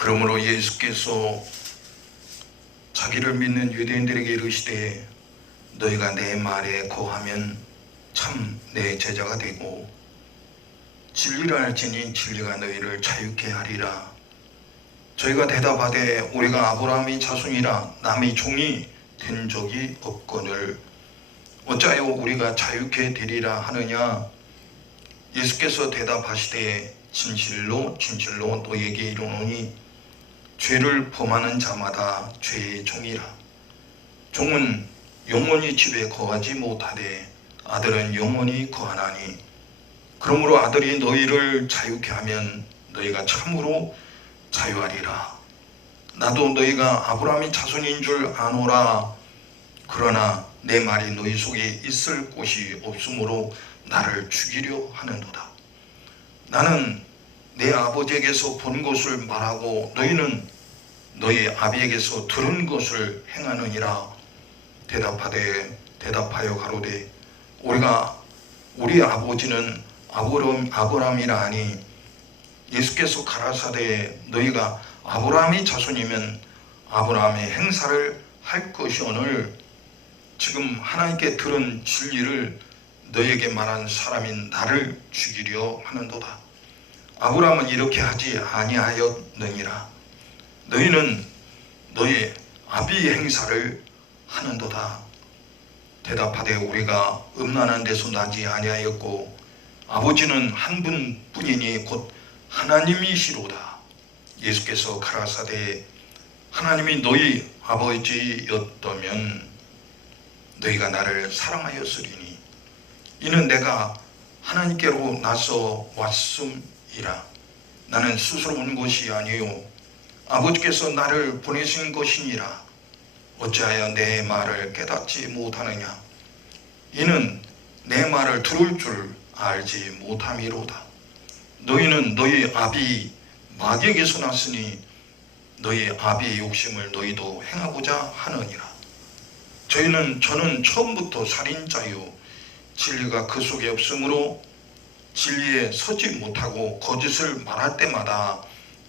그러므로 예수께서 자기를 믿는 유대인들에게 이르시되 너희가 내 말에 거하면 참 내 제자가 되고 진리를 알지니 진리가 너희를 자유케 하리라. 저희가 대답하되 우리가 아브라함의 자손이라 남의 종이 된 적이 없거늘 어찌하여 우리가 자유케 되리라 하느냐. 예수께서 대답하시되 진실로 진실로 너희에게 이르노니 죄를 범하는 자마다 죄의 종이라. 종은 영원히 집에 거하지 못하되 아들은 영원히 거하나니 그러므로 아들이 너희를 자유케 하면 너희가 참으로 자유하리라. 나도 너희가 아브라함의 자손인 줄 아노라. 그러나 내 말이 너희 속에 있을 곳이 없으므로 나를 죽이려 하는도다. 나는 내 아버지에게서 본 것을 말하고 너희는 너희 아비에게서 들은 것을 행하느니라. 대답하여 가로되 우리 아버지는 아브라함이라 하니 예수께서 가라사대 너희가 아브라함의 자손이면 아브라함의 행사를 할 것이오늘 지금 하나님께 들은 진리를 너희에게 말한 사람인 나를 죽이려 하는도다. 아브라함은 이렇게 하지 아니하였느니라. 너희는 너희 아비의 행사를 하는도다. 대답하되 우리가 음란한 데서 나지 아니하였고 아버지는 한 분뿐이니 곧 하나님이시로다. 예수께서 가라사대 하나님이 너희 아버지였다면 너희가 나를 사랑하였으리니 이는 내가 하나님께로 나서 왔음이라. 나는 스스로 온 것이 아니요 아버지께서 나를 보내신 것이니라. 어찌하여 내 말을 깨닫지 못하느냐. 이는 내 말을 들을 줄 알지 못함이로다. 너희는 너희 아비 마귀에게서 났으니 너희 아비의 욕심을 너희도 행하고자 하느니라. 저는 처음부터 살인자요 진리가 그 속에 없으므로 진리에 서지 못하고 거짓을 말할 때마다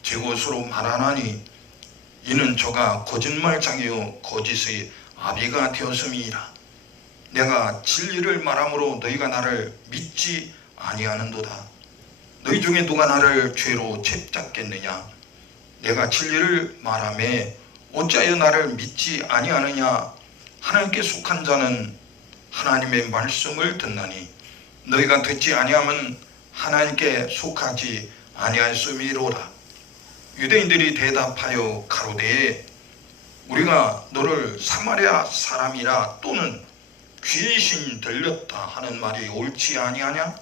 제 것으로 말하나니 이는 저가 거짓말장이요 거짓의 아비가 되었음이니라. 내가 진리를 말함으로 너희가 나를 믿지 아니하는도다. 너희 중에 누가 나를 죄로 채잡겠느냐. 내가 진리를 말하매 어찌하여 나를 믿지 아니하느냐. 하나님께 속한 자는 하나님의 말씀을 듣나니 너희가 듣지 아니하면 하나님께 속하지 아니하였음이로다. 유대인들이 대답하여 가로되 우리가 너를 사마리아 사람이라 또는 귀신 들렸다 하는 말이 옳지 아니하냐.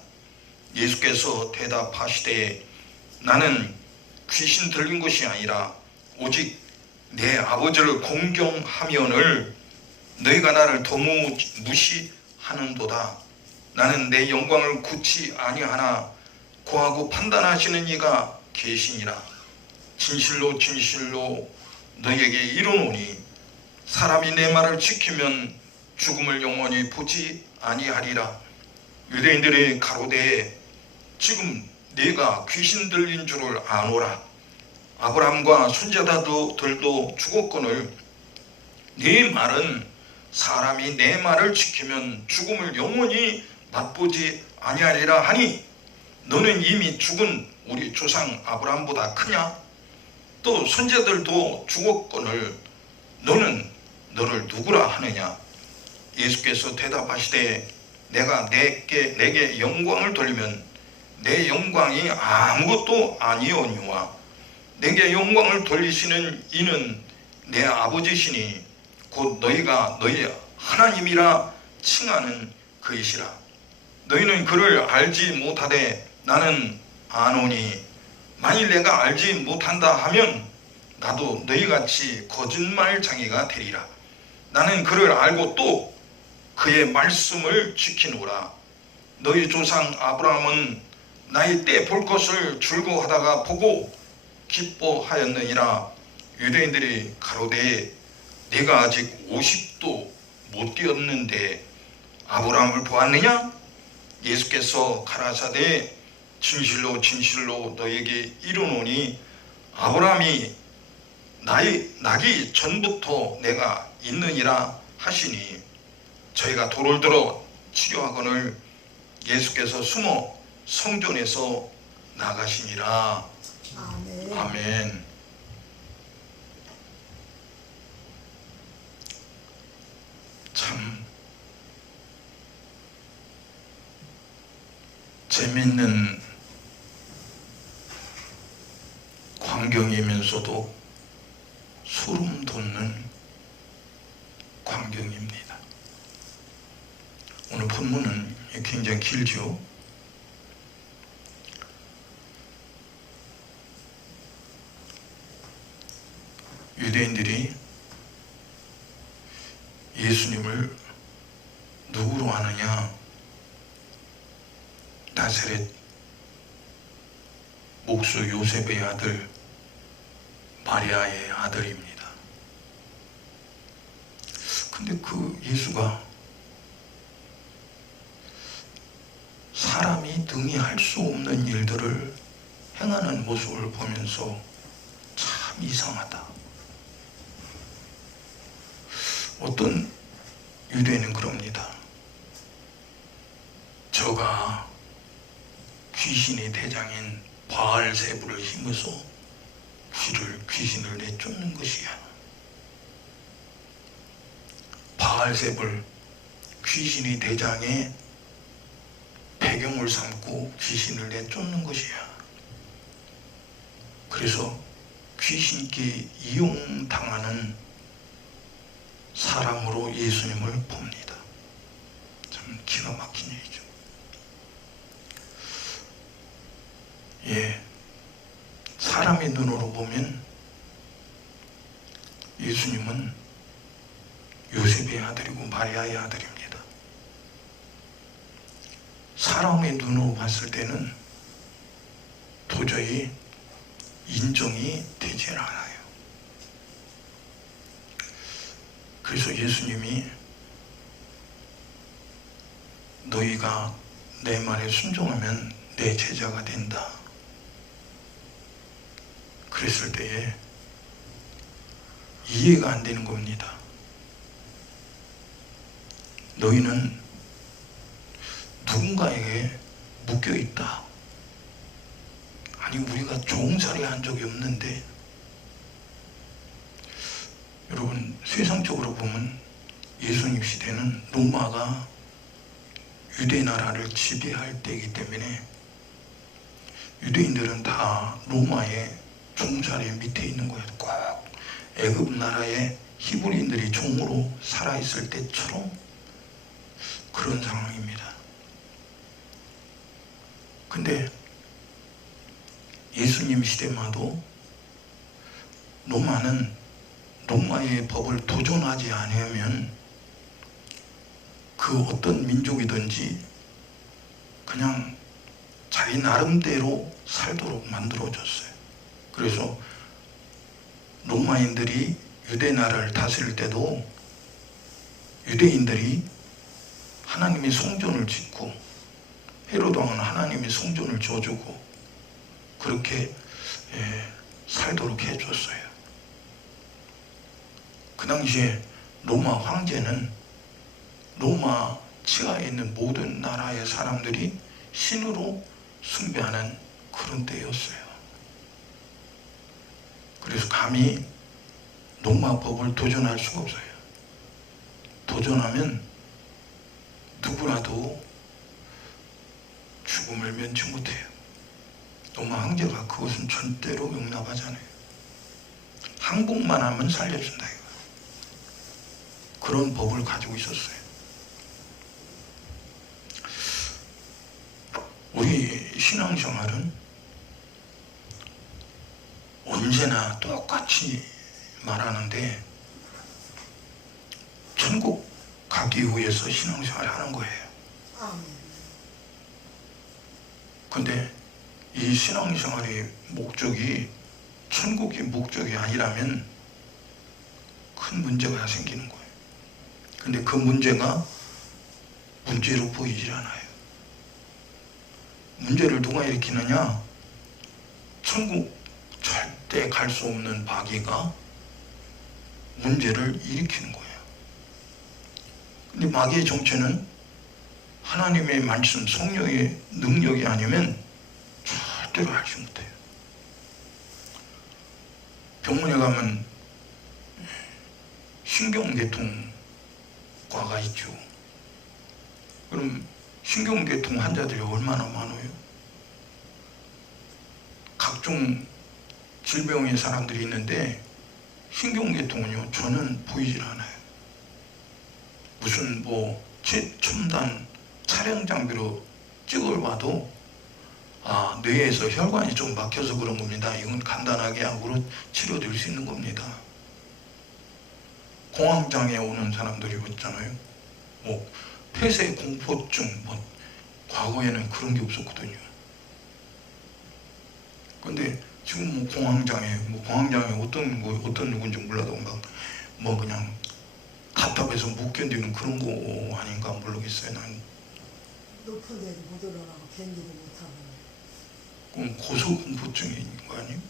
예수께서 대답하시되 나는 귀신 들린 것이 아니라 오직 내 아버지를 공경하면을 너희가 나를 도무 무시하는도다. 나는 내 영광을 굳이 아니하나 고하고 판단하시는 이가 계시니라. 진실로 진실로 너희에게 이르노니 사람이 내 말을 지키면 죽음을 영원히 보지 아니하리라. 유대인들이 가로되 지금 네가 귀신 들린 줄을 아노라. 아브라함과 손자들도 죽었거늘 네 말은 사람이 내 말을 지키면 죽음을 영원히 맛보지 아니하리라 하니 너는 이미 죽은 우리 조상 아브라함보다 크냐? 또 선자들도 죽었거늘 너는 너를 누구라 하느냐. 예수께서 대답하시되 내가 내게 영광을 돌리면 내 영광이 아무것도 아니오니와 내게 영광을 돌리시는 이는 내 아버지시니 곧 너희가 너희 하나님이라 칭하는 그이시라. 너희는 그를 알지 못하되 나는 아노니 만일 내가 알지 못한다 하면 나도 너희같이 거짓말장이가 되리라. 나는 그를 알고 또 그의 말씀을 지키노라. 너희 조상 아브라함은 나의 때 볼 것을 즐거워하다가 보고 기뻐하였느니라. 유대인들이 가로되 네가 아직 50도 못 되었는데 아브라함을 보았느냐? 예수께서 가라사대 진실로 진실로 너에게 이르노니 아브라함이 나기 전부터 내가 있느니라 하시니 저희가 돌을 들어 치료하거늘 예수께서 숨어 성전에서 나가시니라. 아멘. 아멘. 참 재밌는 광경이면서도 소름 돋는 광경입니다. 오늘 본문은 굉장히 길죠. 유대인들이 예수님을 누구로 아느냐? 나사렛 목수 요셉의 아들 마리아의 아들입니다. 근데 그 예수가 사람이 등이 할 수 없는 일들을 행하는 모습을 보면서 참 이상하다. 어떤 유대인은 그럽니다. 저가 귀신의 대장인 바알세불을 힘어서 귀신을 내쫓는 것이야. 바알세불 귀신의 대장의 배경을 삼고 귀신을 내쫓는 것이야. 그래서 귀신께 이용당하는 사람으로 예수님을 봅니다. 참 기가 막힌 얘기죠. 예, 사람의 눈으로 보면 예수님은 요셉의 아들이고 마리아의 아들입니다. 사람의 눈으로 봤을 때는 도저히 인정이 되지 않아요. 그래서 예수님이 너희가 내 말에 순종하면 내 제자가 된다. 그랬을 때에 이해가 안 되는 겁니다. 너희는 누군가에게 묶여 있다. 아니 우리가 종살이 한 적이 없는데. 여러분 세상적으로 보면 예수님 시대는 로마가 유대 나라를 지배할 때이기 때문에 유대인들은 다 로마의 종살이 밑에 있는 거예요. 꼭 애굽 나라의 히브리인들이 종으로 살아있을 때처럼 그런 상황입니다. 근데 예수님 시대마도 로마의 법을 도전하지 않으면 그 어떤 민족이든지 그냥 자기 나름대로 살도록 만들어졌어요. 그래서 로마인들이 유대 나라를 다스릴 때도 유대인들이 하나님의 성전을 짓고 헤로드 왕은 하나님의 성전을 지어주고 그렇게 살도록 해줬어요. 그 당시에 로마 황제는 로마 지하에 있는 모든 나라의 사람들이 신으로 숭배하는 그런 때였어요. 그래서 감히 로마 법을 도전할 수가 없어요. 도전하면 누구라도 죽음을 면치 못해요. 로마 황제가 그것은 절대로 용납하지 않아요. 항복만 하면 살려준다 이거. 그런 법을 가지고 있었어요. 우리 신앙생활은 언제나 똑같이 말하는데 천국 가기 위해서 신앙생활을 하는 거예요. 근데 이 신앙생활의 목적이 천국의 목적이 아니라면 큰 문제가 생기는 거예요. 근데 그 문제가 문제로 보이질 않아요. 문제를 누가 일으키느냐? 천국 절대 갈 수 없는 마귀가 문제를 일으키는 거예요. 근데 마귀의 정체는 하나님의 말씀, 성령의 능력이 아니면 절대로 알지 못해요. 병원에 가면 신경계통과가 있죠. 그럼 신경계통 환자들이 얼마나 많아요? 각종 질병의 사람들이 있는데 신경계통은요 전혀 보이질 않아요. 무슨 뭐 최첨단 촬영 장비로 찍어봐도 뇌에서 혈관이 좀 막혀서 그런 겁니다. 이건 간단하게 약으로 치료될 수 있는 겁니다. 공황장애 오는 사람들이 있잖아요. 뭐 폐쇄 공포증, 뭐 과거에는 그런 게 없었거든요. 근데 지금 뭐 공황장애 어떤 누군지 몰라도 뭐 그냥 답답해서 못 견디는 그런 거 아닌가 모르겠어요. 난 높은 데도 못 올라가고 견디도 못하고. 그럼 고소공포증이 있는 거 아니에요?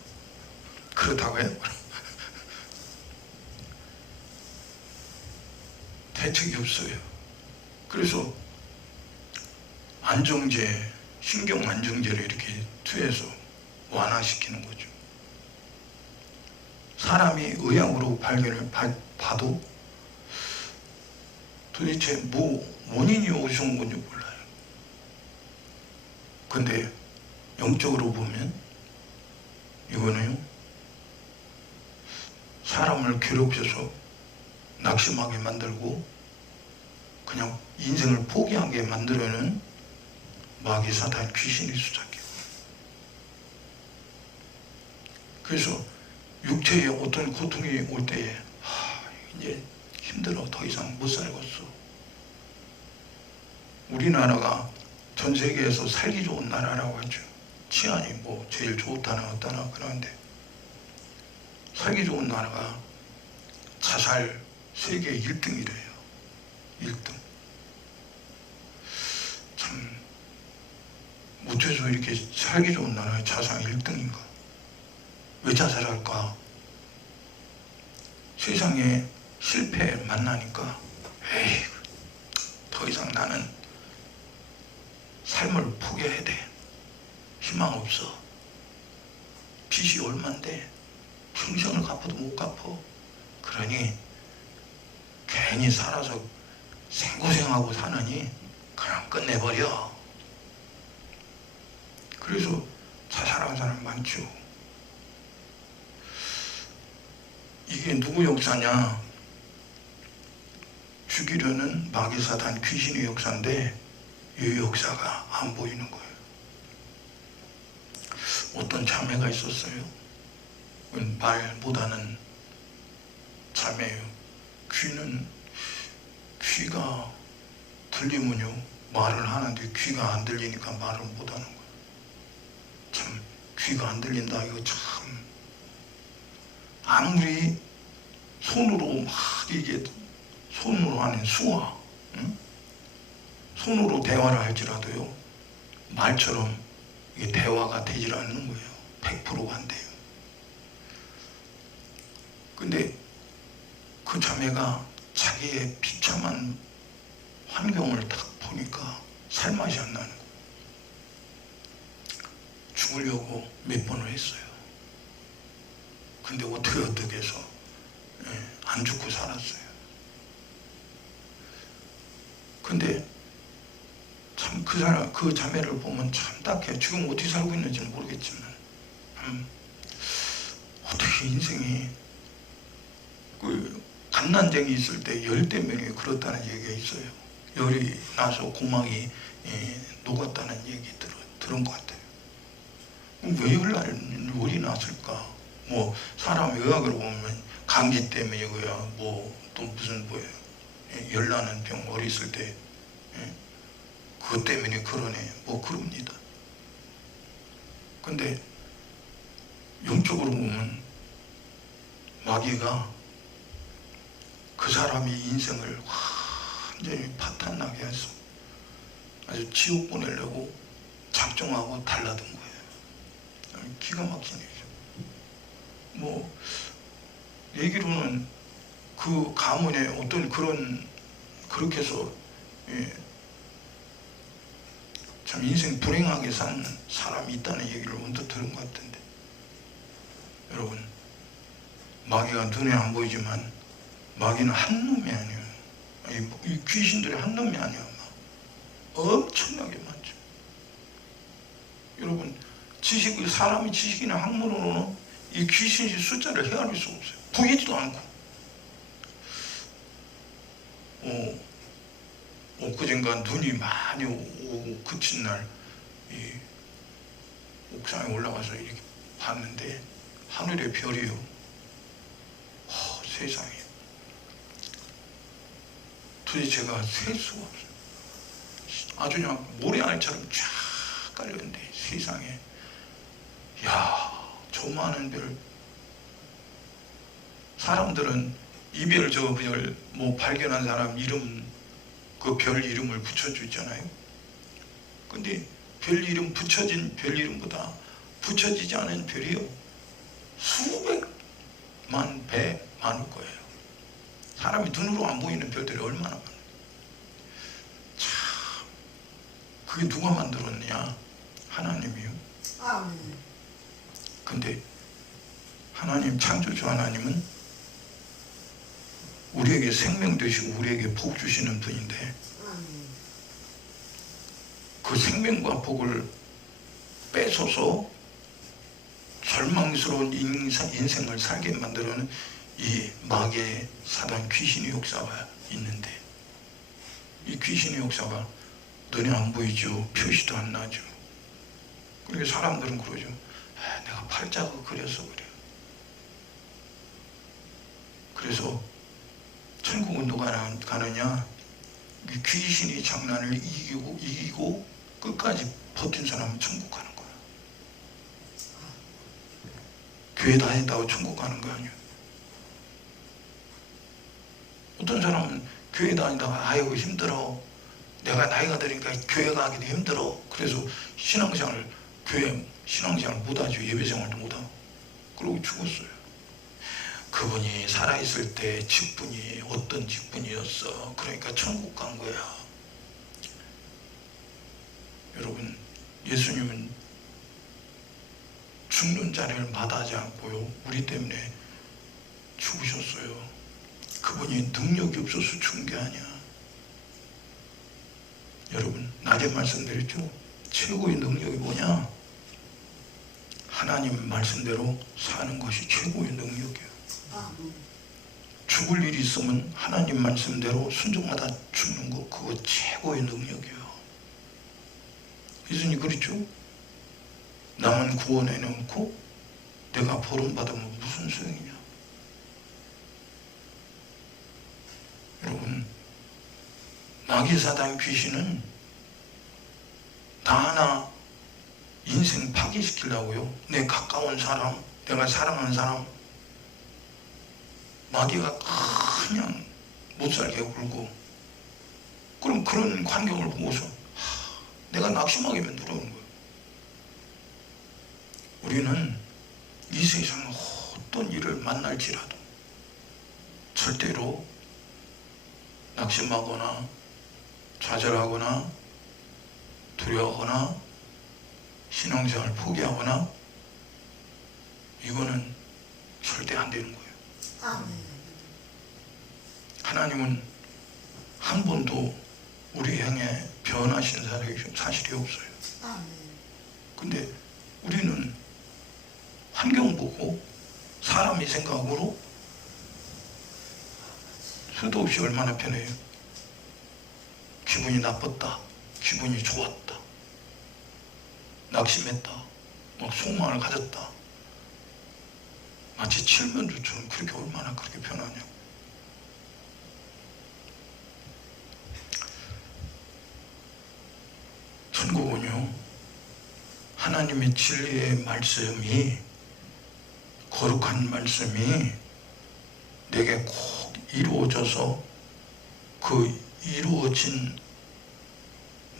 그렇다고요? 대책이 없어요. 그래서 안정제, 신경 안정제를 이렇게 투여해서 완화시키는 거죠. 사람이 의학으로 발견을 봐도 도대체 뭐 원인이 어디서 온 건지 몰라요. 근데 영적으로 보면 이거는요, 사람을 괴롭혀서 낙심하게 만들고 그냥 인생을 포기하게 만들어내는 마귀 사탄 귀신이 수작해요. 그래서 육체에 어떤 고통이 올 때에 이제 힘들어, 더 이상 못 살겠어. 우리나라가 전 세계에서 살기 좋은 나라라고 하죠. 치안이 뭐 제일 좋다나 어떠나 그러는데 살기 좋은 나라가 자살 세계 1등이래요. 1등. 참 어째서 이렇게 살기 좋은 나라에 자살 1등인가? 왜 자살할까? 세상에 실패 만나니까 에이, 더 이상 나는 삶을 포기해야 돼. 희망 없어. 빚이 얼만데 평생을 갚아도 못 갚아. 그러니 괜히 살아서 생고생하고 사느니 그냥 끝내버려. 그래서 자살하는 사람 많죠. 이게 누구 역사냐? 죽이려는 마귀사단 귀신의 역사인데 이 역사가 안 보이는 거예요. 어떤 자매가 있었어요. 말 못하는 자매예요. 귀가 들리면요 말을 하는데 귀가 안 들리니까 말을 못하는 거예요. 참 귀가 안 들린다 이거 참. 아무리 손으로 막 이게 손으로 하는 수화, 응? 손으로 대화를 할지라도요 말처럼 이게 대화가 되질 않는 거예요. 100%가 안 돼요. 근데 그 자매가 자기의 비참한 환경을 딱 보니까 살맛이 안 나는 거예요. 죽으려고 몇 번을 했어요. 근데 어떻게 해서 안 죽고 살았어요. 근데 참 그 자매를 보면 참 딱해. 지금 어떻게 살고 있는지는 모르겠지만 어떻게 인생이 그 갓난쟁이 있을 때 열 때문에 그렇다는 얘기가 있어요. 열이 나서 고막이 녹았다는 얘기 들은 것 같아요. 왜 열이 났을까? 뭐 사람 의학으로 보면 감기 때문이고요. 뭐 또 무슨 뭐예요? 열나는 병 어렸을 때 그것 때문에 그러네. 뭐 그럽니다. 근데 영적으로 보면 마귀가 그 사람의 인생을 완전히 파탄나게 해서 아주 지옥 보내려고 작정하고 달라든 거예요. 기가 막히네. 뭐 얘기로는 그 가문에 어떤 그렇게 해서 예, 참 인생 불행하게 산 사람이 있다는 얘기를 언뜻 들은 것 같은데, 여러분, 마귀가 눈에 안 보이지만 마귀는 한 놈이 아니에요. 이 귀신들이 한 놈이 아니야. 엄청나게 많죠. 여러분, 사람이 지식이나 학문으로는 이 귀신의 숫자를 헤아릴 수 없어요. 보이지도 않고. 엊그젠가 눈이 많이 오고 그친 날, 이 옥상에 올라가서 이렇게 봤는데 하늘의 별이요. 세상에. 도대체 제가 셀 수가 없어요. 아주 그냥 모래알처럼 쫙 깔려있는데 세상에, 야, 저 많은 별. 사람들은 이별 저 별 뭐 발견한 사람 이름, 그 별 이름을 붙여주잖아요. 근데 별 이름 붙여진 별 이름보다 붙여지지 않은 별이요, 수백만 배 많을 거예요. 사람이 눈으로 안 보이는 별들이 얼마나 많아요. 참, 그게 누가 만들었냐? 하나님이요. 아멘. 근데 하나님, 창조주 하나님은 우리에게 생명 되시고 우리에게 복 주시는 분인데, 아멘. 그 생명과 복을 뺏어서 절망스러운 인생을 살게 만드는 이 마귀의 사단 귀신의 역사가 있는데, 이 귀신의 역사가 눈에 안 보이죠. 표시도 안 나죠. 그러니까 사람들은 그러죠. 내가 팔자가 그려서 그래. 그래서 천국은 누가 가느냐? 귀신이 장난을 이기고 끝까지 버틴 사람은 천국 가는 거야. 교회 다닌다고 천국 가는 거 아니야. 어떤 사람은 교회 다니다가 아이고 힘들어, 내가 나이가 드니까 교회 가기도 힘들어, 그래서 신앙생활 못하죠. 예배생활도 못하고 그러고 죽었어요. 그분이 살아있을 때 직분이 어떤 직분이었어, 그러니까 천국 간 거야. 여러분, 예수님은 죽는 자리를 마다하지 않고요, 우리 때문에 죽으셨어요. 그분이 능력이 없어서 죽은 게 아니야. 여러분, 낮에 말씀드렸죠? 최고의 능력이 뭐냐? 하나님 말씀대로 사는 것이 최고의 능력이에요. 죽을 일이 있으면 하나님 말씀대로 순종하다 죽는 거, 그거 최고의 능력이에요. 예수님 그랬죠? 남은 구원해 놓고 내가 벌원받으면 무슨 소용이냐? 여러분, 마귀 사단 귀신은 나 하나 인생 파괴시키려고요, 내 가까운 사람, 내가 사랑하는 사람, 마귀가 그냥 못살게 굴고, 그럼 그런 광경을 보고서 내가 낙심하게 만들어오는 거예요. 우리는 이 세상 어떤 일을 만날지라도 절대로 낙심하거나 좌절하거나 두려워하거나 신앙생활을 포기하거나, 이거는 절대 안 되는 거예요. 아멘. 하나님은 한 번도 우리 향해 변하신 사실이 없어요. 아멘. 근데 우리는 환경 보고 사람의 생각으로 수도 없이 얼마나 편해요. 기분이 나빴다, 기분이 좋았다, 낙심했다, 막 소망을 가졌다, 마치 칠면조처럼 그렇게 얼마나 그렇게 편하냐고. 천국은요, 하나님의 진리의 말씀이, 거룩한 말씀이 내게 꼭 이루어져서 그 이루어진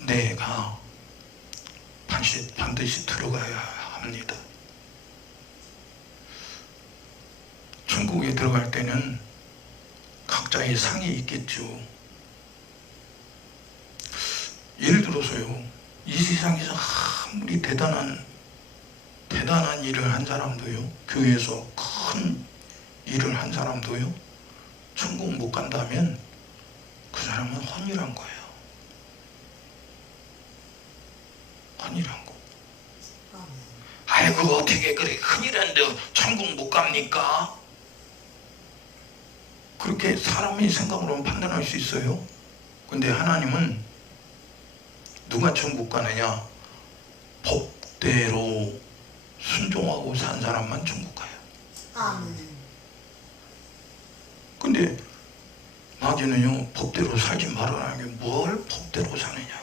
내가 반드시 들어가야 합니다. 천국에 들어갈 때는 각자의 상이 있겠죠. 예를 들어서요, 이 세상에서 아무리 대단한 일을 한 사람도요, 교회에서 큰 일을 한 사람도요, 천국 못 간다면 그 사람은 헌일한 거예요. 헌일한 거. 아이고 어떻게 그래 큰일인데 천국 못 갑니까? 그렇게 사람의 생각으로는 판단할 수 있어요. 근데 하나님은 누가 천국 가느냐? 법대로 순종하고 산 사람만 천국 가요. 아멘. 근데 마귀는요, 법대로 살지 말아라는 게 뭘 법대로 사느냐.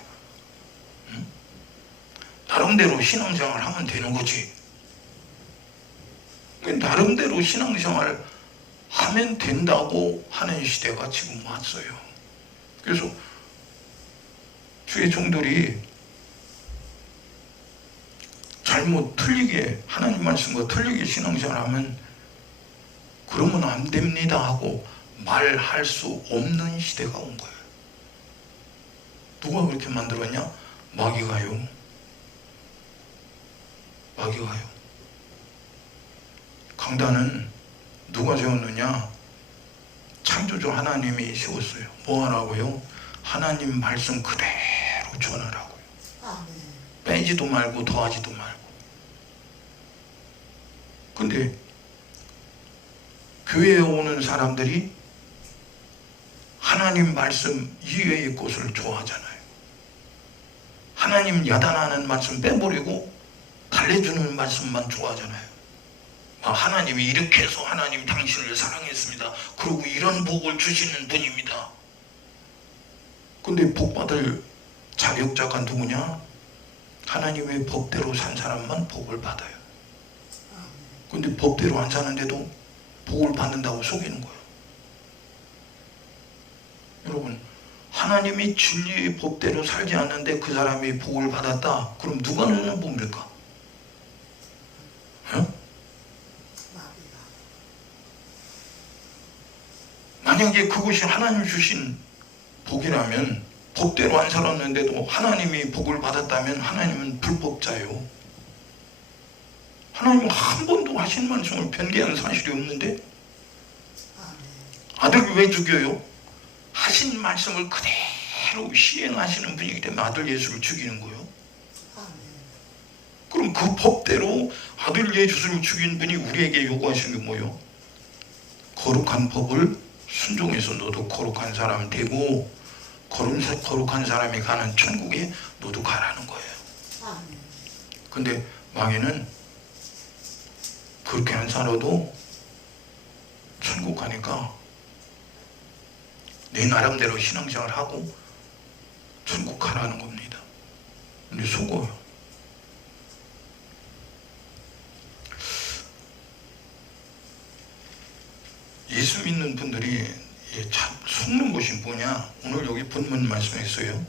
응? 나름대로 신앙생활 하면 되는 거지. 나름대로 신앙생활 하면 된다고 하는 시대가 지금 왔어요. 그래서 주의 종들이 잘못 틀리게 하나님 말씀과 틀리게 신앙생활 하면 그러면 안 됩니다 하고 말할 수 없는 시대가 온 거예요. 누가 그렇게 만들었냐? 마귀가요. 마귀가요. 강단은 누가 세웠느냐? 창조주 하나님이 세웠어요. 뭐 하라고요? 하나님 말씀 그대로 전하라고요. 아멘. 빼지도 말고 더하지도 말고. 근데 교회에 오는 사람들이 하나님 말씀 이외의 것을 좋아하잖아요. 하나님 야단하는 말씀 빼버리고 달래주는 말씀만 좋아하잖아요. 하나님이 이렇게 해서 하나님 당신을 사랑했습니다. 그리고 이런 복을 주시는 분입니다. 근데 복받을 자격자가 누구냐? 하나님의 법대로 산 사람만 복을 받아요. 근데 법대로 안 사는데도 복을 받는다고 속이는 거예요. 여러분, 하나님이 진리의 법대로 살지 않는데 그 사람이 복을 받았다. 그럼 누가 누는 복입니까? 만약에 그것이 하나님 주신 복이라면, 법대로 안 살았는데도 하나님이 복을 받았다면 하나님은 불법자예요. 하나님은 한 번도 하신 말씀을 변개한 사실이 없는데 아들을 왜 죽여요? 하신 말씀을 그대로 시행하시는 분이기 때문에 아들 예수를 죽이는 거예요. 그럼 그 법대로 아들 예수를 죽인 분이 우리에게 요구하시는 게 뭐예요? 거룩한 법을 순종해서 너도 거룩한 사람 되고 거룩한 사람이 가는 천국에 너도 가라는 거예요. 근데 마귀는 그렇게 안 살아도 천국 가니까 내 나름대로 신앙생활 하고 천국 가라는 겁니다. 근데 속어요. 예수 믿는 분들이 참 속는 것이 뭐냐? 오늘 여기 본문 말씀에 있어요.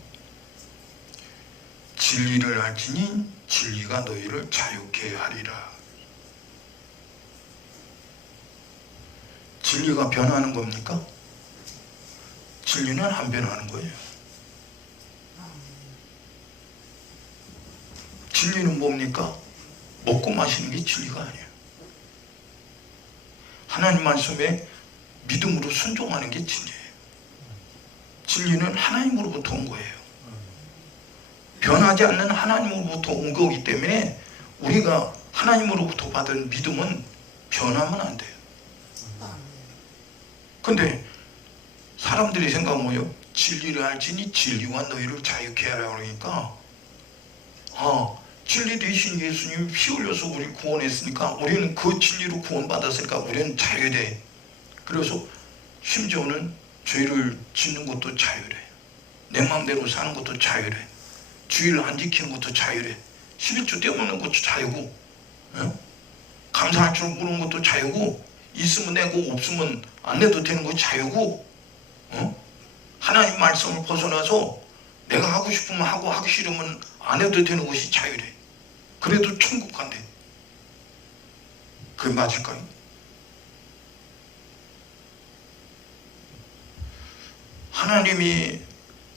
진리를 알지니 진리가 너희를 자유케 하리라. 진리가 변하는 겁니까? 진리는 안 변하는 거예요. 진리는 뭡니까? 먹고 마시는 게 진리가 아니에요. 하나님 말씀에 믿음으로 순종하는 게 진리예요. 진리는 하나님으로부터 온 거예요. 변하지 않는 하나님으로부터 온 거기 때문에 우리가 하나님으로부터 받은 믿음은 변하면 안 돼요. 근데 사람들이 생각은 뭐예요? 진리를 알지니 진리가 너희를 자유케 하라 그러니까 진리 되신 예수님이 피 흘려서 우리 구원했으니까 우리는 그 진리로 구원받았으니까 우리는 자유돼. 그래서 심지어는 죄를 짓는 것도 자유래. 내 마음대로 사는 것도 자유래. 주의를 안 지키는 것도 자유래. 11조 떼어먹는 것도 자유고, 감사할 줄 모르는 것도 자유고, 있으면 내고 없으면 안 내도 되는 것도 자유고, 하나님 말씀을 벗어나서 내가 하고 싶으면 하고 하기 싫으면 안 해도 되는 것이 자유래. 그래도 천국 간대. 그게 맞을까요? 하나님이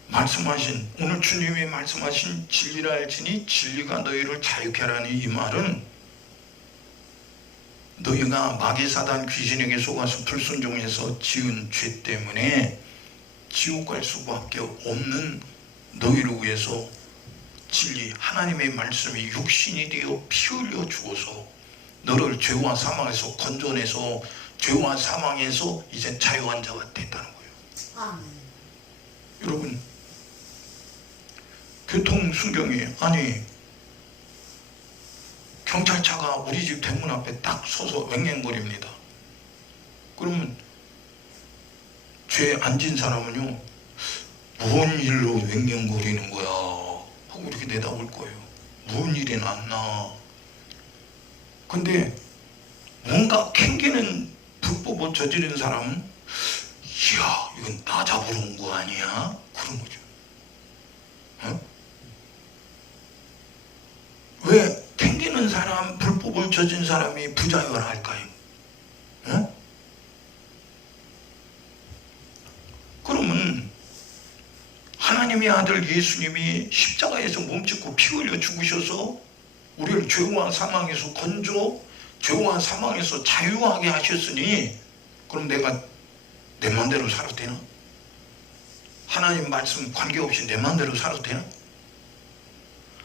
말씀하신, 오늘 주님이 말씀하신 진리를 알지니 진리가 너희를 자유케 하라니, 이 말은 너희가 마귀 사단 귀신에게 속아서 불순종해서 지은 죄 때문에 지옥 갈 수밖에 없는 너희를 위해서 진리, 하나님의 말씀이 육신이 되어 피 흘려 죽어서 너를 죄와 사망에서 건져내서 죄와 사망에서 이제 자유한 자가 됐다는 거예요. 아멘. 여러분, 교통순경이, 아니 경찰차가 우리 집 대문 앞에 딱 서서 왱왱거립니다. 그러면 죄 안 진 사람은요, 뭔 일로 왱왱거리는 거야 하고 이렇게 내다볼 거예요. 뭔 일이 났나. 근데 뭔가 캥기는 불법을 저지른 사람은, 이야, 이건 나 잡으러 온 거 아니야? 그런 거죠. 어? 왜 캥기는 사람, 불법을 저진 사람이 부자여야 할까요? 어? 그러면 하나님의 아들 예수님이 십자가에서 몸짓고 피 흘려 죽으셔서 우리를 죄와 사망에서 건져 죄와 사망에서 자유하게 하셨으니, 그럼 내가 내 마음대로 살아도 되나? 하나님 말씀 관계없이 내 마음대로 살아도 되나?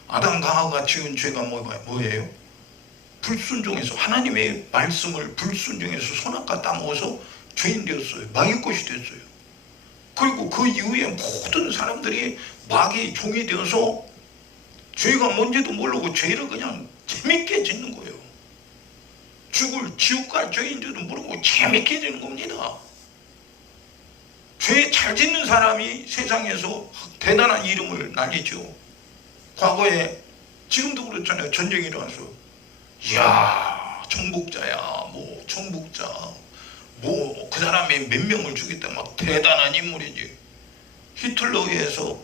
아담과 하와가 지은 죄가 뭐예요? 불순종해서, 하나님의 말씀을 불순종해서 손아까 따먹어서 죄인 되었어요. 마귀 것이 됐어요. 그리고 그 이후에 모든 사람들이 마귀의 종이 되어서 죄가 뭔지도 모르고 죄를 그냥 재밌게 짓는 거예요. 죽을 지옥 갈 죄인지도 모르고 재밌게 짓는 겁니다. 죄 잘 짓는 사람이 세상에서 대단한 이름을 날리죠. 과거에, 지금도 그렇잖아요. 전쟁이 일어나서, 이야, 정복자야, 뭐 정복자, 뭐 그 사람이 몇 명을 죽였다, 막 대단한 인물이지. 히틀러에서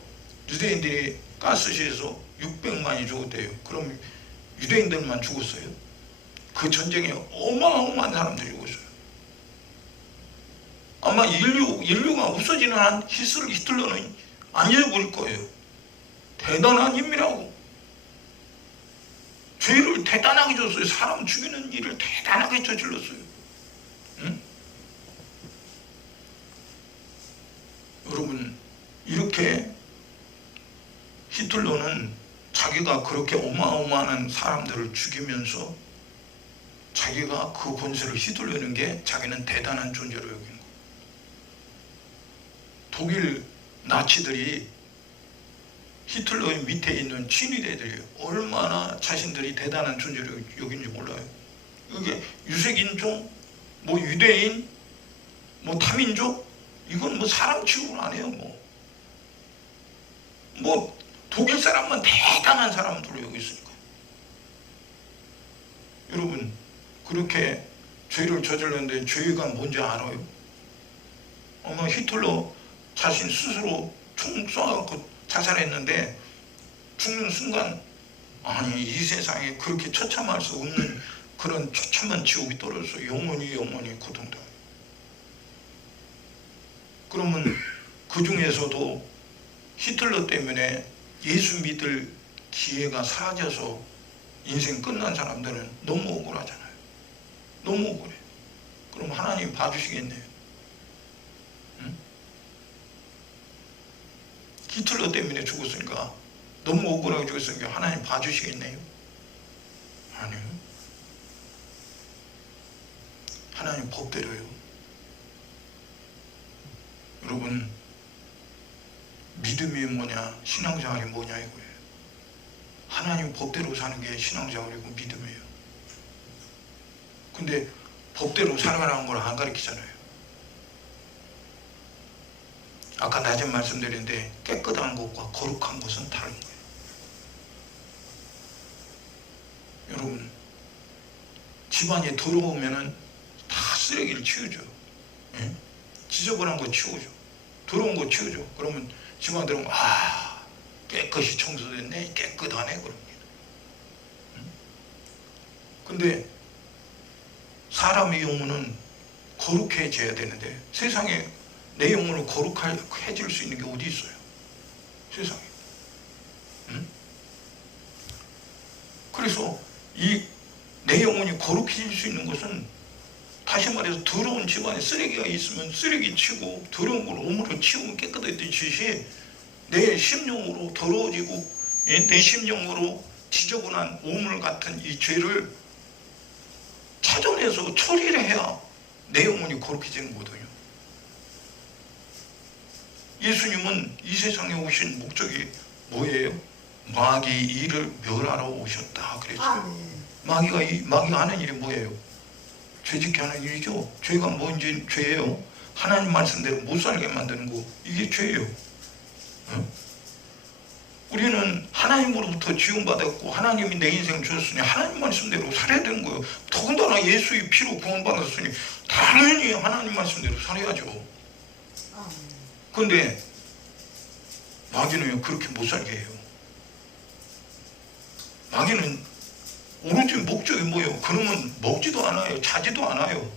유대인들이 가스시에서 600만이 죽었대요. 그럼 유대인들만 죽었어요? 그 전쟁에 어마어마한 사람들이 죽었어요. 아마 인류가 없어지는 한 히틀러는 안 잊어버릴 거예요. 대단한 힘이라고. 죄를 대단하게 줬어요. 사람 죽이는 일을 대단하게 저질렀어요. 응? 여러분, 이렇게 히틀러는 자기가 그렇게 어마어마한 사람들을 죽이면서 자기가 그 권세를 휘둘르는 게 자기는 대단한 존재로 여긴 거예요. 독일 나치들이 히틀러의 밑에 있는 친위대들이 얼마나 자신들이 대단한 존재로 여긴지 몰라요. 이게 유색인종, 뭐 유대인, 뭐 타민족, 이건 뭐 사람 취급을 안 해요. 뭐 독일 사람만 대단한 사람들로 여기 있으니까. 여러분, 그렇게 죄를 저질렀는데 죄가 뭔지 알아요? 아마 히틀러 자신 스스로 총 쏴갖고 자살했는데 죽는 순간, 아니 이 세상에 그렇게 처참할 수 없는 그런 처참한 지옥이 떨어져서 영원히 고통당해요. 그러면 그 중에서도 히틀러 때문에 예수 믿을 기회가 사라져서 인생 끝난 사람들은 너무 억울하잖아요. 너무 억울해. 그럼 하나님 봐주시겠네요. 응? 히틀러 때문에 죽었으니까, 너무 억울하게 죽었으니까 하나님 봐주시겠네요? 아니요. 하나님 법대로요. 여러분, 믿음이 뭐냐, 신앙생활이 뭐냐 이거예요. 하나님 법대로 사는 게 신앙생활이고 믿음이에요. 근데 법대로 살아가라는 걸 안 가르치잖아요. 아까 낮에 말씀드렸는데 깨끗한 것과 거룩한 것은 다른 거예요. 여러분, 집안에 들어오면은 다 쓰레기를 치우죠. 예? 지저분한 거 치우죠. 더러운 거 치우죠. 그러면 집안 들어오면, 아, 깨끗이 청소됐네, 깨끗하네, 그럽니다. 근데 사람의 영혼은 거룩해져야 되는데, 세상에 내 영혼을 거룩해질 수 있는 게 어디 있어요? 세상에. 응? 그래서 이 내 영혼이 거룩해질 수 있는 것은, 다시 말해서 더러운 집안에 쓰레기가 있으면 쓰레기 치고 더러운 걸 오물을 치우면 깨끗해지듯이 내 심령으로 더러워지고 내 심령으로 지저분한 오물 같은 이 죄를 찾아내서 처리를 해야 내 영혼이 거룩해지는 거거든요. 예수님은 이 세상에 오신 목적이 뭐예요? 마귀 일을 멸하러 오셨다 그랬어요. 마귀가 하는 일이 뭐예요? 죄짓게 하는 일이죠. 죄가 뭔지 죄예요. 하나님 말씀대로 못 살게 만드는 거, 이게 죄예요. 응? 우리는 하나님으로부터 지원받았고 하나님이 내 인생을 주셨으니 하나님 말씀대로 살아야 되는 거예요. 더군다나 예수의 피로 구원받았으니 당연히 하나님 말씀대로 살아야죠. 그런데 마귀는 그렇게 못 살게 해요. 마귀는 오로지 목적이 뭐예요? 그놈은 먹지도 않아요. 자지도 않아요.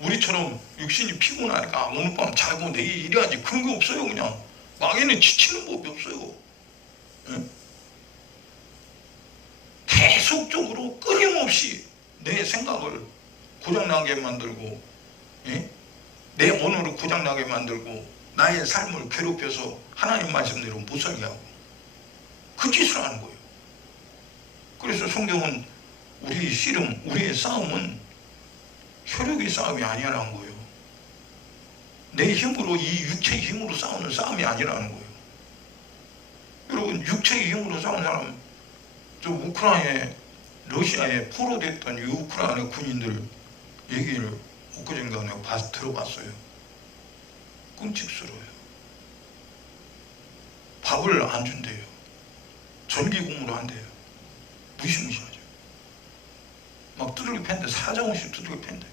우리처럼 육신이 피곤하니까 오늘 밤 자고 내일 일해야지, 그런 게 없어요. 그냥 마귀는 지치는 법이 없어요. 응? 계속적으로 끊임없이 내 생각을 고장나게 만들고, 예? 내 언어를 고장나게 만들고 나의 삶을 괴롭혀서 하나님 말씀대로 못 살게 하고 그 짓을 하는 거예요. 그래서 성경은 우리의 씨름, 우리의 싸움은 혈육의 싸움이 아니라는 거예요. 내 힘으로, 이 육체의 힘으로 싸우는 싸움이 아니라는 거예요. 여러분, 육체의 힘으로 싸우는 사람, 저 우크라이나에, 러시아에 포로됐던 이 우크라이나 군인들 얘기를 엊그젠가 내가 들어봤어요. 끔찍스러워요. 밥을 안 준대요. 전기공무를 한대요. 무시무시하죠. 막 두들겨 팬데, 사정없이 두들겨 팬데.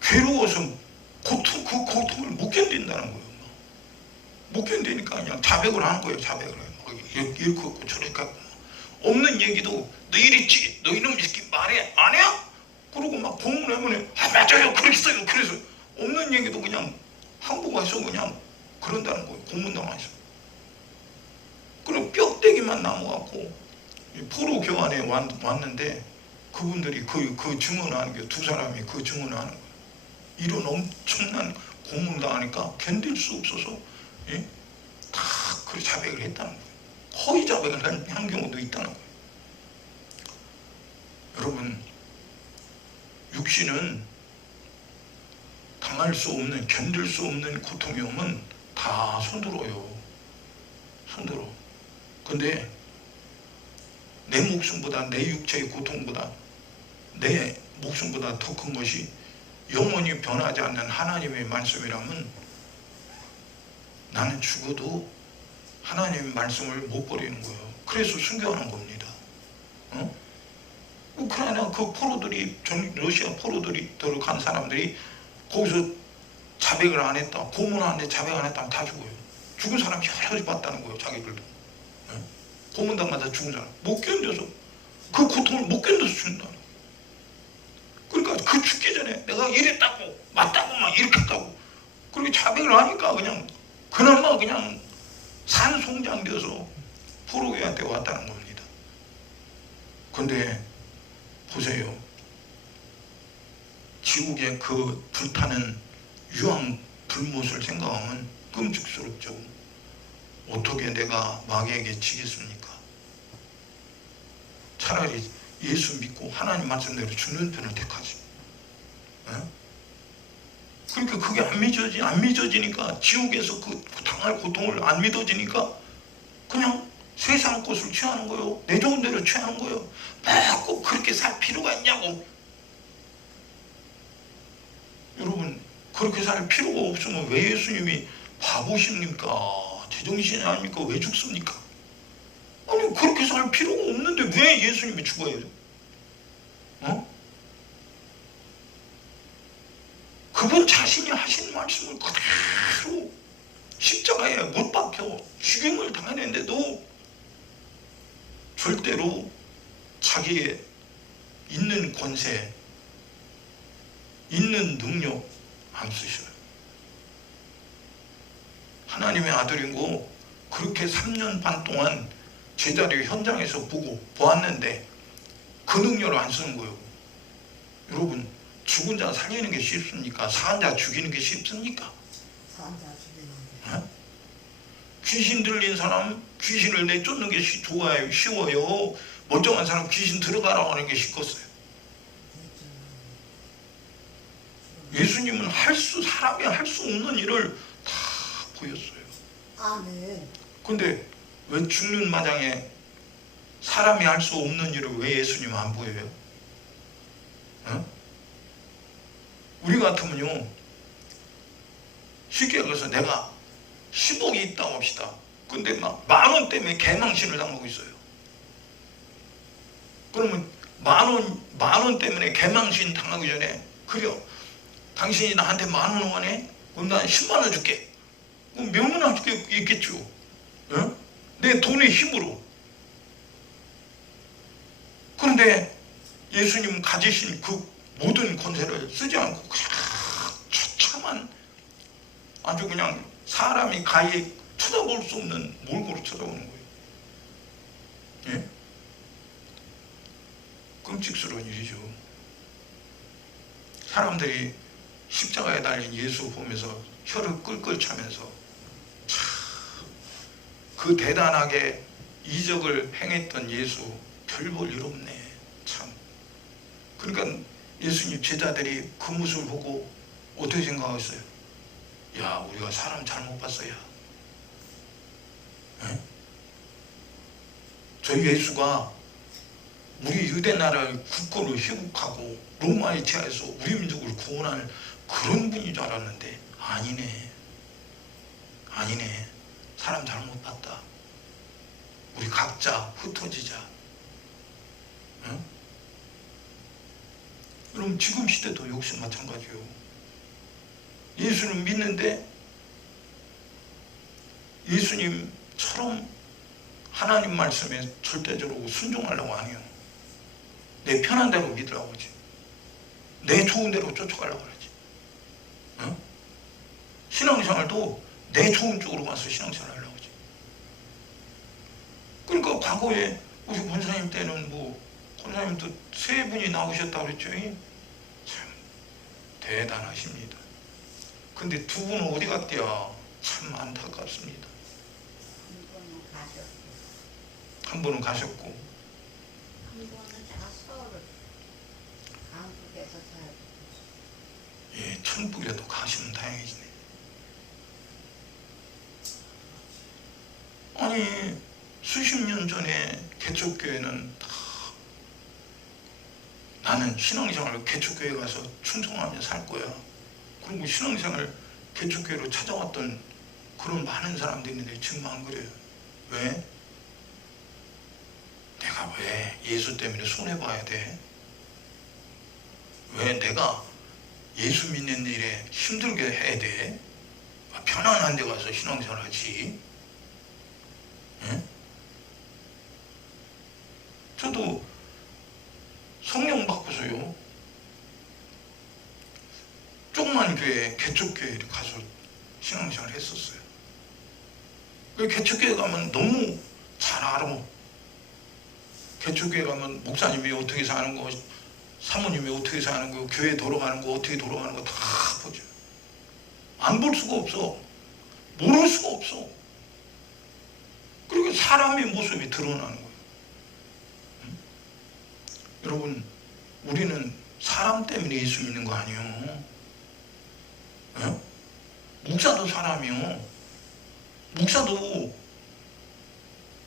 괴로워서 그 고통을 못 견딘다는 거예요. 못 견디니까 그냥 자백을 하는 거예요. 자백을 해요. 이렇게 했고 저렇게 했고, 없는 얘기도 너 이랬지, 너 이놈 새끼 말해 안 해요? 그러고 막 고문하면 맞아요, 그랬어요. 그래서 없는 얘기도 그냥 항복해서 그냥 그런다는 거예요. 고문당해서. 그럼 뼈대기만 남아갖고 포로 교환에 왔는데, 그분들이 그 증언하는 게, 두 사람이 그 증언하는 거예요. 이런 엄청난 고문당하니까 견딜 수 없어서, 예? 다 그 자백을 했다는 거예요. 허위 자백을 한 경우도 있다는 거예요. 여러분, 육신은 당할 수 없는, 견딜 수 없는 고통이 오면 다 손들어요. 손들어. 근데 내 목숨보다, 내 육체의 고통보다, 내 목숨보다 더 큰 것이 영원히 변하지 않는 하나님의 말씀이라면 나는 죽어도 하나님의 말씀을 못 버리는 거예요. 그래서 순교하는 겁니다. 우크라이나 그 포로들이, 러시아 포로들이 들어간 사람들이 거기서 자백을 안 했다, 고문하는데 자백 안 했다면 다 죽어요. 죽은 사람이 여러 가지 봤다는 거예요. 자기들도. 고문당마다 죽은 사람 못 견뎌서, 그 고통을 못 견뎌서 죽는다는 거예요. 그러니까 그 죽기 전에 내가 이랬다고, 맞다고, 막 이렇게 했다고 그렇게 자백을 하니까 그냥 그나마 그냥 산송장되어서 포로교한테 왔다는 겁니다. 근데 보세요. 지옥의 그 불타는 유황 불못을 생각하면 끔찍스럽죠. 어떻게 내가 마귀에게 지겠습니까? 차라리 예수 믿고 하나님 말씀대로 죽는 편을 택하지. 그러니까 그게 안 믿어지니까, 지옥에서 그 당할 고통을 안 믿어지니까 그냥 세상 것을 취하는 거예요. 내 좋은 대로 취하는 거예요. 꼭 그렇게 살 필요가 있냐고. 여러분, 그렇게 살 필요가 없으면 왜 예수님이 바보십니까? 제정신이 아닙니까? 왜 죽습니까? 아니, 그렇게 살 필요가 없는데 왜 예수님이 죽어야 돼? 그분 자신이 하신 말씀을 그대로 십자가에 못 박혀 죽임을 당했는데도 절대로 자기의 있는 권세, 있는 능력, 안 쓰셔요. 하나님의 아들이고 그렇게 3년 반 동안 제자들이 현장에서 보았는데 그 능력을 안 쓰는 거예요. 여러분, 죽은 자 살리는 게 쉽습니까? 사한 자 죽이는 게 쉽습니까? 사자 죽이는 게. 귀신 들린 사람 귀신을 내쫓는 게 좋아요. 쉬워요. 멀쩡한 사람 귀신 들어가라고 하는 게 쉽겠어요. 예수님은 사람이 할 수 없는 일을 다 보였어요. 아멘. 근데 왜 죽는 마당에 사람이 할 수 없는 일을 왜 예수님은 안 보여요? 우리 같으면요, 쉽게 얘기해서 내가 10억이 있다고 합시다. 근데 막 10,000원 때문에 개망신을 당하고 있어요. 그러면 10,000원 때문에 개망신 당하기 전에, 그래요, 당신이 나한테 10,000원 원해? 그럼 난 10만 원 줄게. 그럼 명분할 수 있겠죠. 내 돈의 힘으로. 그런데 예수님 가지신 그 모든 권세를 쓰지 않고 그냥 처참한, 아주 그냥 사람이 가히 쳐다볼 수 없는 몰골을 쳐다보는 거예요. 예? 끔찍스러운 일이죠. 사람들이 십자가에 달린 예수 보면서 혀를 끌끌 차면서 그 대단하게 이적을 행했던 예수 별 볼 일 없네. 참. 그러니까 예수님 제자들이 그 모습을 보고 어떻게 생각했어요? 야, 우리가 사람 잘못 봤어야. 에? 저 예수가 우리 유대 나라의 국권을 회복하고 로마의 제하에서 우리 민족을 구원할 그런 분인 줄 알았는데 아니네. 사람 잘못 봤다. 우리 각자 흩어지자. 그럼 지금 시대도 역시 마찬가지요. 예수를 믿는데 예수님처럼 하나님 말씀에 절대적으로 순종하려고 안 해요. 내 편한 대로 믿으라고 하지. 내 좋은 대로 쫓아가려고 그러지. 신앙생활도 내 좋은 쪽으로 가서 신앙생활 하려고 하지. 그러니까 과거에 우리 권사님 때는 권사님도 3분이 나오셨다고 그랬죠. 참 대단하십니다. 근데 2분은 어디 갔대요? 참 안타깝습니다. 한 분은 가셨고 한 번은 제가 서울을 한국에서 살고. 예, 천국이라도 가시면 다행이지네. 아니 수십 년 전에 개척교회는 다 나는 신앙생활을 개척교회 가서 충성하며 살 거야. 그리고 신앙생활 개척교회로 찾아왔던 그런 많은 사람들이 있는데 지금 안 그래요. 왜? 내가 왜 예수 때문에 손해봐야 돼? 왜 내가 예수 믿는 일에 힘들게 해야 돼? 편안한 데 가서 신앙생활 하지. 예? 저도 성령 받고서요, 조그만 교회, 개척교회에 가서 신앙생활 했었어요. 그 개척교회 가면 너무 잘 알아. 개척교회 가면 목사님이 어떻게 사는 거, 사모님이 어떻게 사는 거, 교회 돌아가는 거, 어떻게 돌아가는 거 다 보죠. 안 볼 수가 없어. 모를 수가 없어. 그리고 사람의 모습이 드러나는 거예요. 여러분, 우리는 사람 때문에 예수 믿는 거 아니에요. 목사도 사람이요. 목사도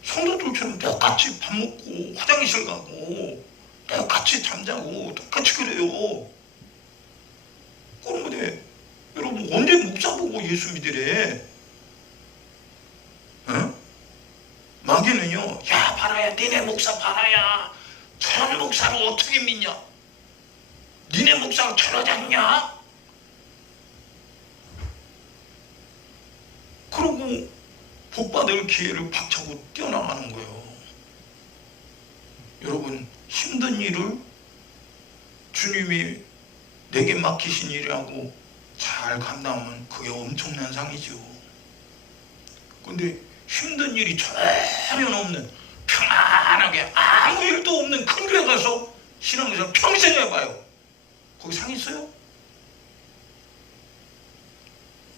성도들처럼 똑같이 밥 먹고 화장실 가고 똑같이 잠자고 똑같이 그래요. 그런데 여러분, 언제 목사 보고 예수 믿으래? 마귀는요, 야 봐라야, 니네 목사 봐라야, 저런 목사를 어떻게 믿냐? 니네 목사가 저러지 않냐? 그러고 복받을 기회를 박차고 뛰어나가는 거예요. 여러분, 힘든 일을 주님이 내게 맡기신 일이라고 잘 감당하면 그게 엄청난 상이죠. 근데 힘든 일이 전혀 없는 평안하게 아무 일도 없는 큰 교회 가서 신앙생활 평생 해봐요. 거기 상 있어요?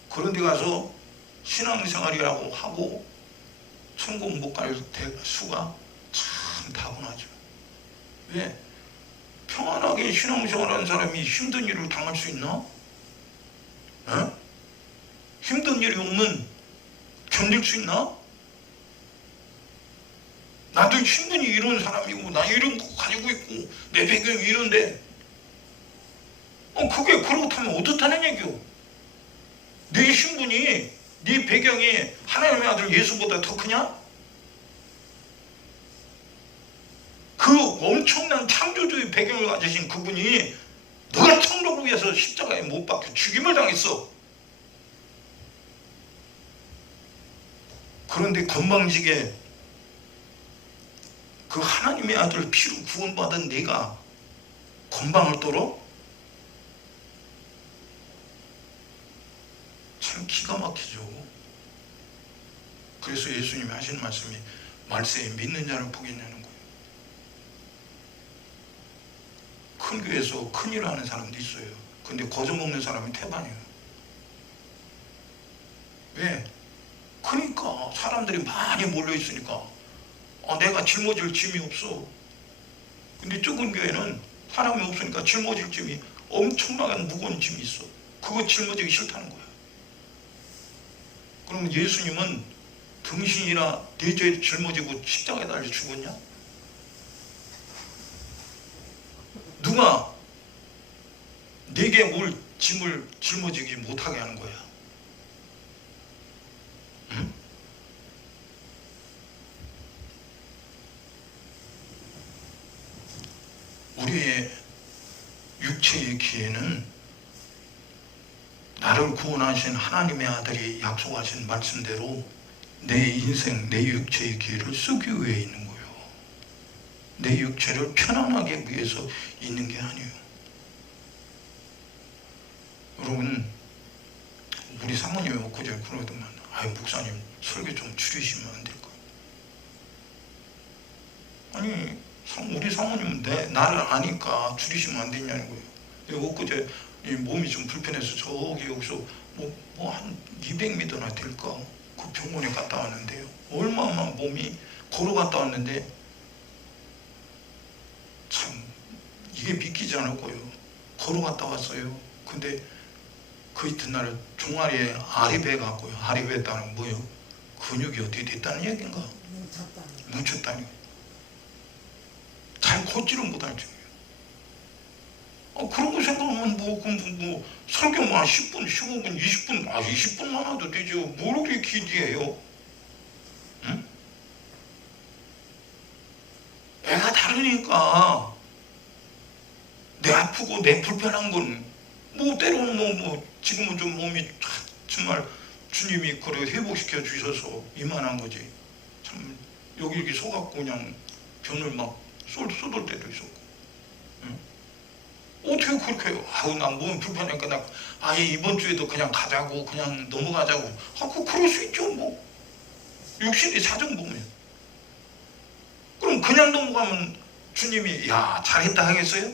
그런 데 가서 신앙생활이라고 하고 천국 못 갈 수가 참 다분하죠. 왜? 평안하게 신앙생활하는 사람이 힘든 일을 당할 수 있나? 에? 힘든 일이 오면 견딜 수 있나? 나도 신분이 이런 사람이고 나 이런 거 가지고 있고 내 배경이 이런데 그게 그렇다면 어떻다는 얘기요? 내 신분이 네 배경이 하나님의 아들 예수보다 더 크냐? 그 엄청난 창조주의 배경을 가지신 그분이 너가 천국을 위해서 십자가에 못 박혀 죽임을 당했어. 그런데 건방지게 그 하나님의 아들 피로 구원받은 네가 건방을 떨어? 참 기가 막히죠. 그래서 예수님이 하시는 말씀이 말세에 믿는 자를 보겠냐는 거예요. 큰 교회에서 큰일을 하는 사람도 있어요. 근데 거저먹는 사람이 태반이에요. 왜? 그러니까 사람들이 많이 몰려있으니까 내가 짊어질 짐이 없어. 근데 좁은 교회는 사람이 없으니까 짊어질 짐이 엄청나게 무거운 짐이 있어. 그거 짊어지기 싫다는 거야. 그러면 예수님은 등신이라 내 죄를 짊어지고 십자가에 달려 죽었냐? 누가 내게 올 짐을 짊어지지 못하게 하는 거야? 응? 우리의 육체의 기회는 나를 구원하신 하나님의 아들이 약속하신 말씀대로 내 인생, 내 육체의 기회를 쓰기 위해 있는 거예요. 내 육체를 편안하게 위해서 있는 게 아니에요. 여러분, 우리 사모님이 엊그제 그러더만, 목사님 설교 좀 줄이시면 안 될까요? 아니, 우리 사모님은 나를 아니까 줄이시면 안 되냐는 거예요. 엊그제 몸이 좀 불편해서 저기 여기서 한 200m나 될까? 그 병원에 갔다 왔는데요. 얼마나 몸이 걸어갔다 왔는데 참 이게 믿기지 않을 거예요. 걸어갔다 왔어요. 근데 그 이튿날 종아리에 알이 배갖고요. 알이 배다는 뭐예요? 근육이 어떻게 됐다는 얘기인가? 뭉쳤다는 거예요. 잘 걷지를 못할 중이에요. 그런 거 생각하면 설교만 10분, 15분, 20분, 20분만 해도 되죠. 뭘 그렇게 기대해요? 응? 애가 다르니까 내 아프고 내 불편한 건 때로는 지금은 좀 몸이 정말 주님이 그래 회복시켜 주셔서 이만한 거지. 참 여기 이렇게 속았고 그냥 변을 막 쏟을 때도 있었고. 응? 어떻게 그렇게 해요? 난 몸이 불편하니까 이번 주에도 그냥 가자고 그냥 넘어가자고. 그럴 수 있죠. 육신의 사정 보면. 그럼 그냥 넘어가면 주님이 잘했다 하겠어요?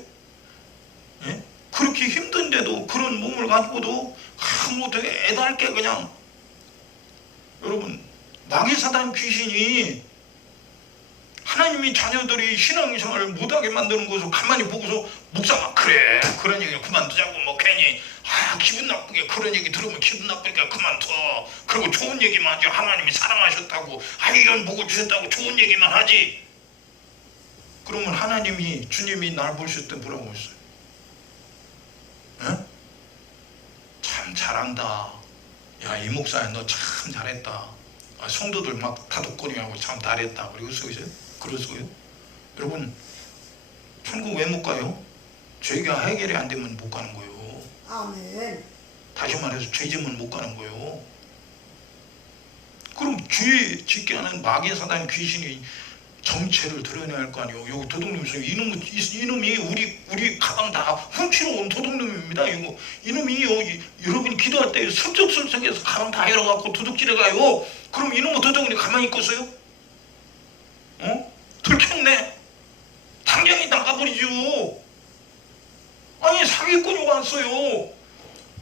예? 그렇게 힘든데도 그런 몸을 가지고도 되게 애달게 그냥. 여러분, 마귀 사단 귀신이 하나님이 자녀들이 신앙생활을 못하게 만드는 것을 가만히 보고서 목사가 그래 그런 얘기 그만두자고 괜히 기분 나쁘게 그런 얘기 들으면 기분 나쁘니까 그만둬. 그리고 좋은 얘기만 하지. 하나님이 사랑하셨다고 이런 복을 주셨다고 좋은 얘기만 하지. 그러면 하나님이 주님이 날 보실 때 뭐라고 했어요? 에? 참 잘한다. 이 목사야 너 참 잘했다. 성도들 막 다독거리하고 참 잘했다. 그리고 그러세요? 여러분, 천국 왜 못 가요? 죄가 해결이 안 되면 못 가는 거예요. 아멘. 다시 말해서 죄지면 못 가는 거예요. 그럼 죄 짓게 하는 마귀 사단 귀신이 정체를 드러내야 할 거 아니에요. 여기 도둑놈 있어요. 이놈이 우리 가방 다 훔치러 온 도둑놈입니다. 이놈이 여러분이 기도할 때 슬쩍슬쩍해서 가방 다 열어갖고 도둑질해 가요. 그럼 이놈의 도둑이 가만히 있겠어요? 들켰네. 당장에 나가버리죠. 아니 사기꾼이 왔어요.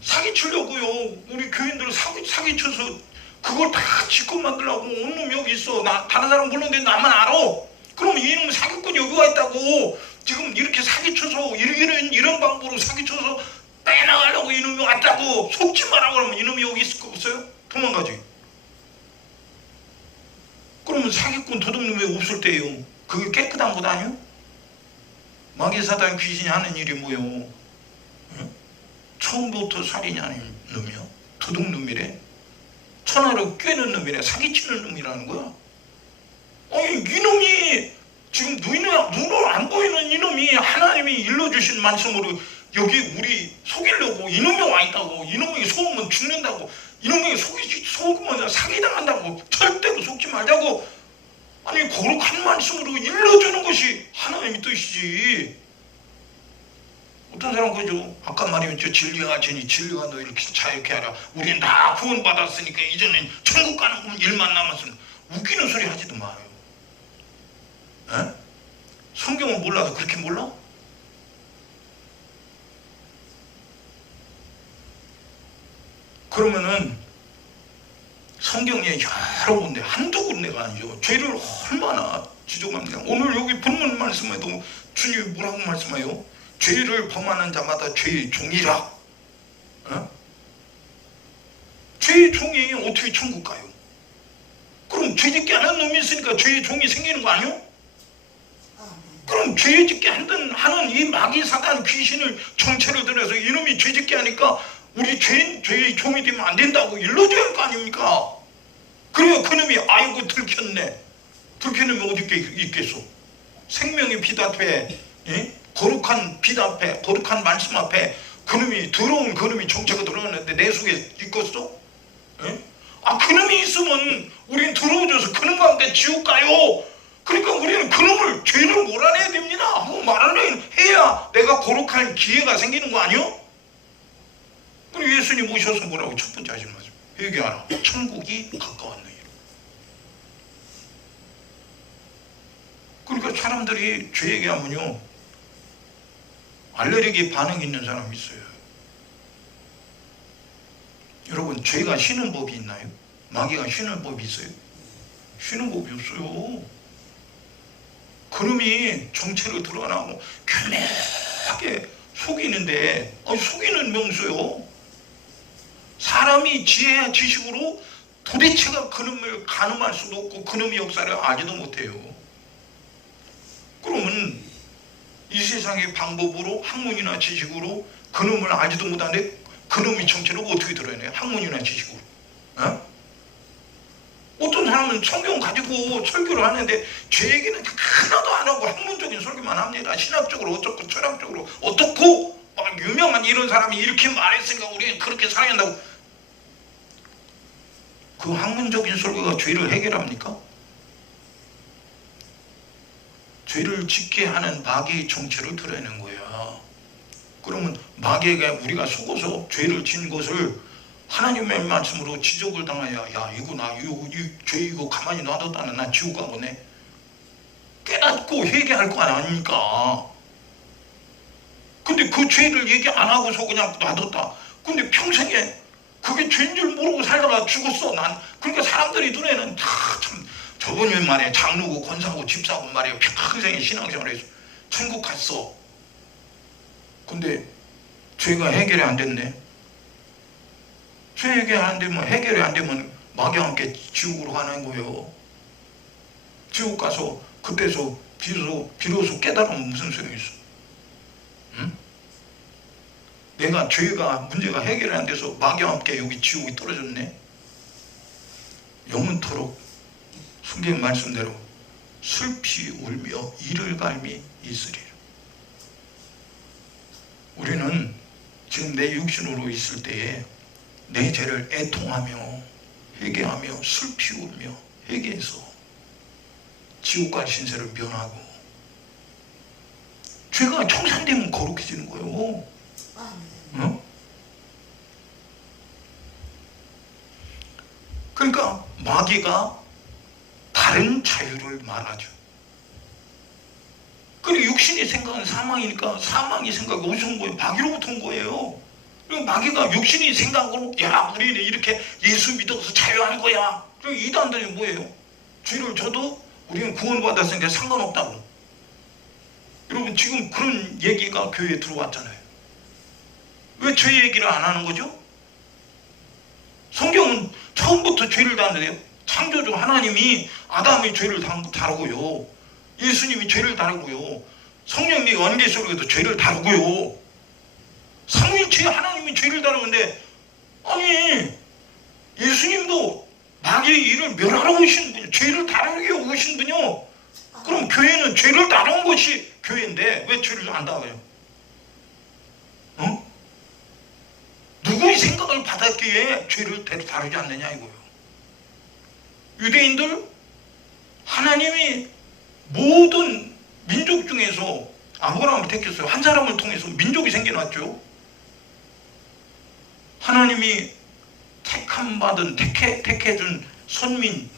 사기치려고요. 우리 교인들 사기쳐서 그걸 다 지껏 만들려고 온 놈이 여기 있어. 다른 사람 몰랐는데 나만 알아. 그럼 이놈 사기꾼이 여기 와 있다고. 지금 이렇게 사기쳐서 이런 방법으로 사기쳐서 빼나가려고 이놈이 왔다고. 속지 마라 그러면 이놈이 여기 있을 거 없어요? 도망가지. 그러면 사기꾼 도둑놈이 없을 때예요. 그게 깨끗한 것 아니에요? 마귀 사단 귀신이 하는 일이 뭐요? 처음부터 살인하는 놈이요? 도둑놈이래? 천하를 꿰는 놈이래. 사기치는 놈이라는 거야. 아니 이놈이 지금 눈으로 안 보이는 이놈이 하나님이 일러주신 말씀으로 여기 우리 속이려고 이놈이 와 있다고. 이놈에게 속으면 죽는다고. 이놈에게 속으면 사기당한다고. 절대로 속지 말자고. 아니 거룩한 말씀으로 일러주는 것이 하나님의 뜻이지. 어떤 사람 그죠? 아까 말했죠. 진리가 지니 진리가 너 이렇게 자유케 하라. 우리는 다 구원받았으니까 이제는 천국 가는 일만 남았으니 웃기는 소리 하지도 마요. 에? 성경을 몰라서 그렇게 몰라? 그러면은 성경에 여러 군데 한두 군데가 아니죠. 죄를 얼마나 지적합니다. 오늘 여기 본문 말씀에도 주님이 뭐라고 말씀해요? 죄를 범하는 자마다 죄의 종이라. 죄의 종이 어떻게 천국 가요? 그럼 죄짓게 하는 놈이 있으니까 죄의 종이 생기는 거 아니요? 그럼 죄짓게 하는 이 마귀 사단 귀신을 정체를 들여서 이놈이 죄짓게 하니까 우리 죄의 종이 되면 안 된다고 일러줘야 할 거 아닙니까? 그래야 그놈이 아이고 들켰네. 들킨 놈이 어디 있겠어? 생명의 빛 앞에, 거룩한 빛 앞에, 거룩한 말씀 앞에 그놈이 더러운 그놈이 정체가 들어왔는데 내 속에 있겠어? 그놈이 있으면 우리는 더러워져서 그놈과 함께 지옥 가요. 그러니까 우리는 그놈을 죄를 몰아내야 됩니다. 뭐 말을 해야 내가 거룩한 기회가 생기는 거 아니요? 그리고 예수님 오셔서 뭐라고 첫 번째 하시는 말씀? 회개하라. 천국이 가까웠느니라. 그러니까 사람들이 죄 얘기하면요 알레르기 반응 있는 사람이 있어요. 여러분 죄가 쉬는 법이 있나요? 마귀가 쉬는 법이 있어요? 쉬는 법이 없어요. 그놈이 정체로 드러나고 교묘하게 속이는데 속이는 명수요. 사람이 지혜와 지식으로 도대체가 그놈을 가늠할 수도 없고 그놈의 역사를 알지도 못해요. 그러면 이 세상의 방법으로 학문이나 지식으로 그놈을 알지도 못하는데 그놈의 정체를 어떻게 드러내요? 학문이나 지식으로. 어떤 사람은 성경 가지고 설교를 하는데 죄 얘기는 하나도 안 하고 학문적인 설교만 합니다. 신학적으로 어떻고 철학적으로 어떻고 막 유명한 이런 사람이 이렇게 말했으니까 우리는 그렇게 살아야 한다고. 그 학문적인 설교가 죄를 해결합니까? 죄를 짓게 하는 마귀의 정체를 드러내는 거야. 그러면 마귀에게 우리가 속어서 죄를 진 것을 하나님의 말씀으로 지적을 당하여 야 이거 죄 이거 가만히 놔뒀다는 나 지옥 가보네. 깨닫고 회개할 거 아닙니까? 근데 그 죄를 얘기 안 하고서 그냥 놔뒀다. 근데 평생에 그게 죄인 줄 모르고 살다가 죽었어. 난 그러니까 사람들이 눈에는 다 참 저번에 말이야 장로고 권사고 집사고 말이야 평생에 신앙생활해서 천국 갔어. 근데 죄가 해결이 안 됐네. 죄 해결이 안 되면 마귀와 함께 지옥으로 가는 거예요. 지옥 가서 그때서 비로소 깨달으면 무슨 소용이 있어? 응? 내가 죄가 문제가 해결이 안 돼서 마귀와 함께 여기 지옥이 떨어졌네. 영원토록 성경 말씀대로 슬피 울며 이를 갈미 있으리라. 우리는 지금 내 육신으로 있을 때에 내 죄를 애통하며 회개하며 슬피 울며 회개해서 지옥 갈 신세를 면하고 죄가 청산되면 거룩해지는 거예요. 어? 그러니까 마귀가 다른 자유를 말하죠. 그리고 육신의 생각은 사망이니까 사망의 생각이 어디서 온 거예요? 마귀로부터 온 거예요. 그리고 마귀가 육신의 생각으로 야 우리는 이렇게 예수 믿어서 자유한 거야. 그리고 이단들이 뭐예요? 죄를 져도 우리는 구원받았으니까 상관없다고. 여러분 지금 그런 얘기가 교회에 들어왔잖아요. 왜 죄 얘기를 안 하는 거죠? 성경은 처음부터 죄를 다루는데요. 창조주 하나님이 아담의 죄를 다루고요. 예수님이 죄를 다루고요. 성령님이 원계시록에도 죄를 다루고요. 삼위일체 하나님이 죄를 다루는데 아니 예수님도 마귀의 일을 멸하러 오신 분이요. 죄를 다루려 오신 분이요. 그럼 교회는 죄를 다룬 것이 교회인데 왜 죄를 안 다뤄요? 어? 누구의 생각을 받았기에 죄를 다루지 않느냐 이거예요. 유대인들 하나님이 모든 민족 중에서 아브라함을 택했어요. 한 사람을 통해서 민족이 생겨났죠. 하나님이 택함받은 택해준 선민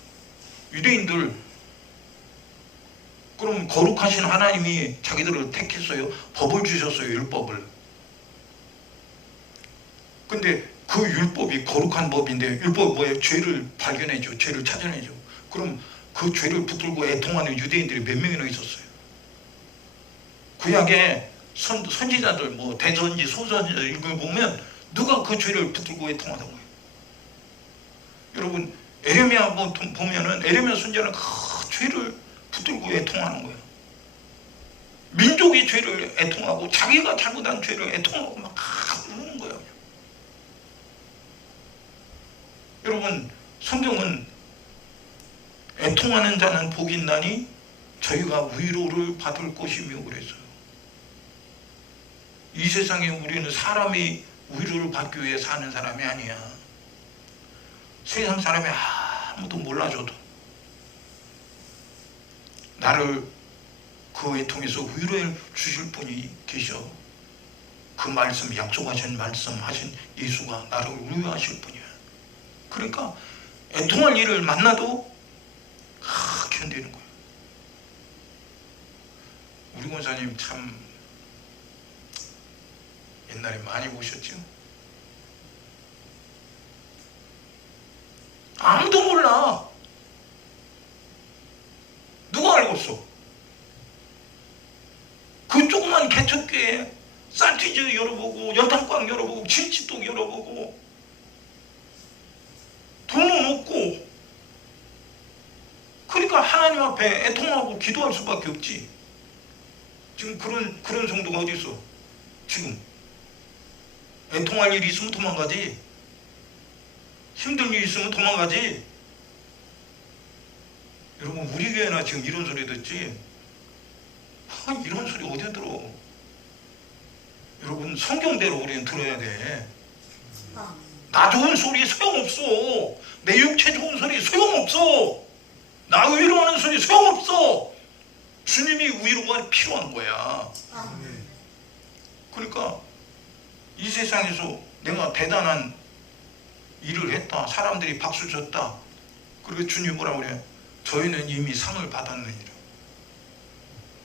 유대인들, 그럼 거룩하신 하나님이 자기들을 택했어요. 법을 주셨어요. 율법을. 근데 그 율법이 거룩한 법인데 율법이 뭐예요? 죄를 발견해줘. 죄를 찾아내죠. 그럼 그 죄를 붙들고 애통하는 유대인들이 몇 명이나 있었어요. 구약에 선지자들 뭐 대선지 소선지자 읽어보면 누가 그 죄를 붙들고 애통하던 거예요. 여러분 에레미야 보면은 에레미야 선지자는 그 죄를 붙들고 애통하는 거예요. 민족이 죄를 애통하고 자기가 잘못한 죄를 애통하고 막 우는 거예요. 여러분 성경은 애통하는 자는 복이 있나니 저희가 위로를 받을 것이며 그랬어요. 이 세상에 우리는 사람이 위로를 받기 위해 사는 사람이 아니야. 세상 사람이 아무도 몰라줘도 나를 그에 통해서 위로해 주실 분이 계셔. 그 말씀, 약속하신 말씀 하신 예수가 나를 위로하실 분이야. 그러니까 애통할 일을 만나도 견디는 거예요. 우리 권사님 참 옛날에 많이 보셨죠? 아무도 몰라. 누가 알겠어? 그 조그만 개척교회 쌀티즈 열어보고 연탄광 열어보고 진치독 열어보고 돈은 없고 그러니까 하나님 앞에 애통하고 기도할 수밖에 없지. 지금 그런 성도가 어디 있어? 지금 애통할 일이 있으면 도망가지. 힘든 일이 있으면 도망가지. 여러분 우리 교회나 지금 이런 소리 듣지? 이런 소리 어디 들어? 여러분 성경대로 우리는 들어야 돼. 나 좋은 소리 소용없어. 내 육체 좋은 소리 소용없어. 나 위로하는 소리 소용없어. 주님이 위로가 필요한 거야. 그러니까 이 세상에서 내가 대단한 일을 했다. 사람들이 박수 쳤다. 그리고 주님 뭐라고 그래? 저희는 이미 상을 받았느니라.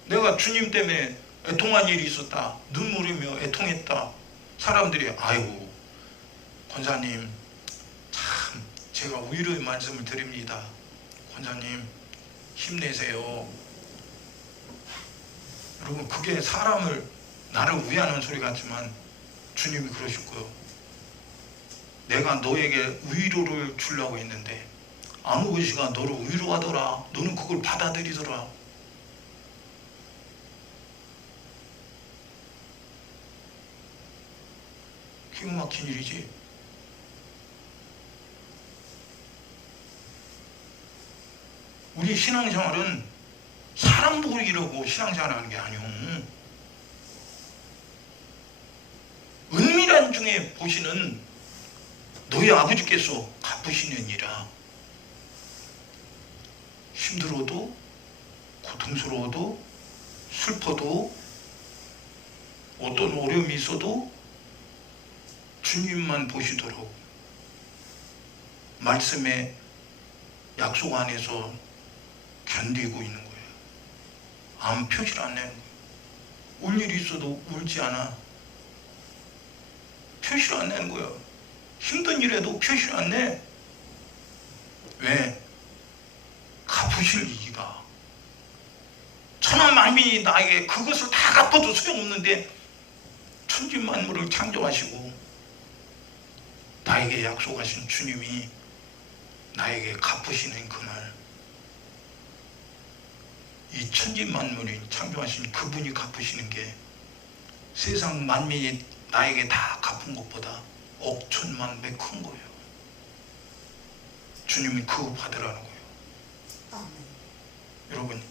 내가 주님 때문에 애통한 일이 있었다. 눈물이며 애통했다. 사람들이 아이고 권사님 참 제가 위로의 말씀을 드립니다. 권사님 힘내세요. 여러분 그게 사람을 나를 위하는 소리 같지만 주님이 그러실 거예요. 내가 너에게 위로를 주려고 했는데 아무것이가 너를 위로하더라. 너는 그걸 받아들이더라. 기가 막힌 일이지. 우리 신앙생활은 사람 보이려고 신앙생활 하는 게 아니오. 은밀한 중에 보시는 너희 아버지께서 갚으시느니라. 힘들어도 고통스러워도 슬퍼도 어떤 어려움이 있어도 주님만 보시도록 말씀의 약속 안에서 견디고 있는 거예요. 아무 표시를 안 내는 거예요. 울 일이 있어도 울지 않아. 표시를 안 내는 거예요. 힘든 일에도 표시를 안 내. 왜? 갚으실 이기가. 천하 만민이 나에게 그것을 다 갚아도 소용없는데 천지만물을 창조하시고 나에게 약속하신 주님이 나에게 갚으시는 그날, 이 천지만물이 창조하신 그분이 갚으시는 게 세상 만민이 나에게 다 갚은 것보다 억천만배 큰 거예요. 주님은 그거 받으라는 거예요. 아멘. 여러분,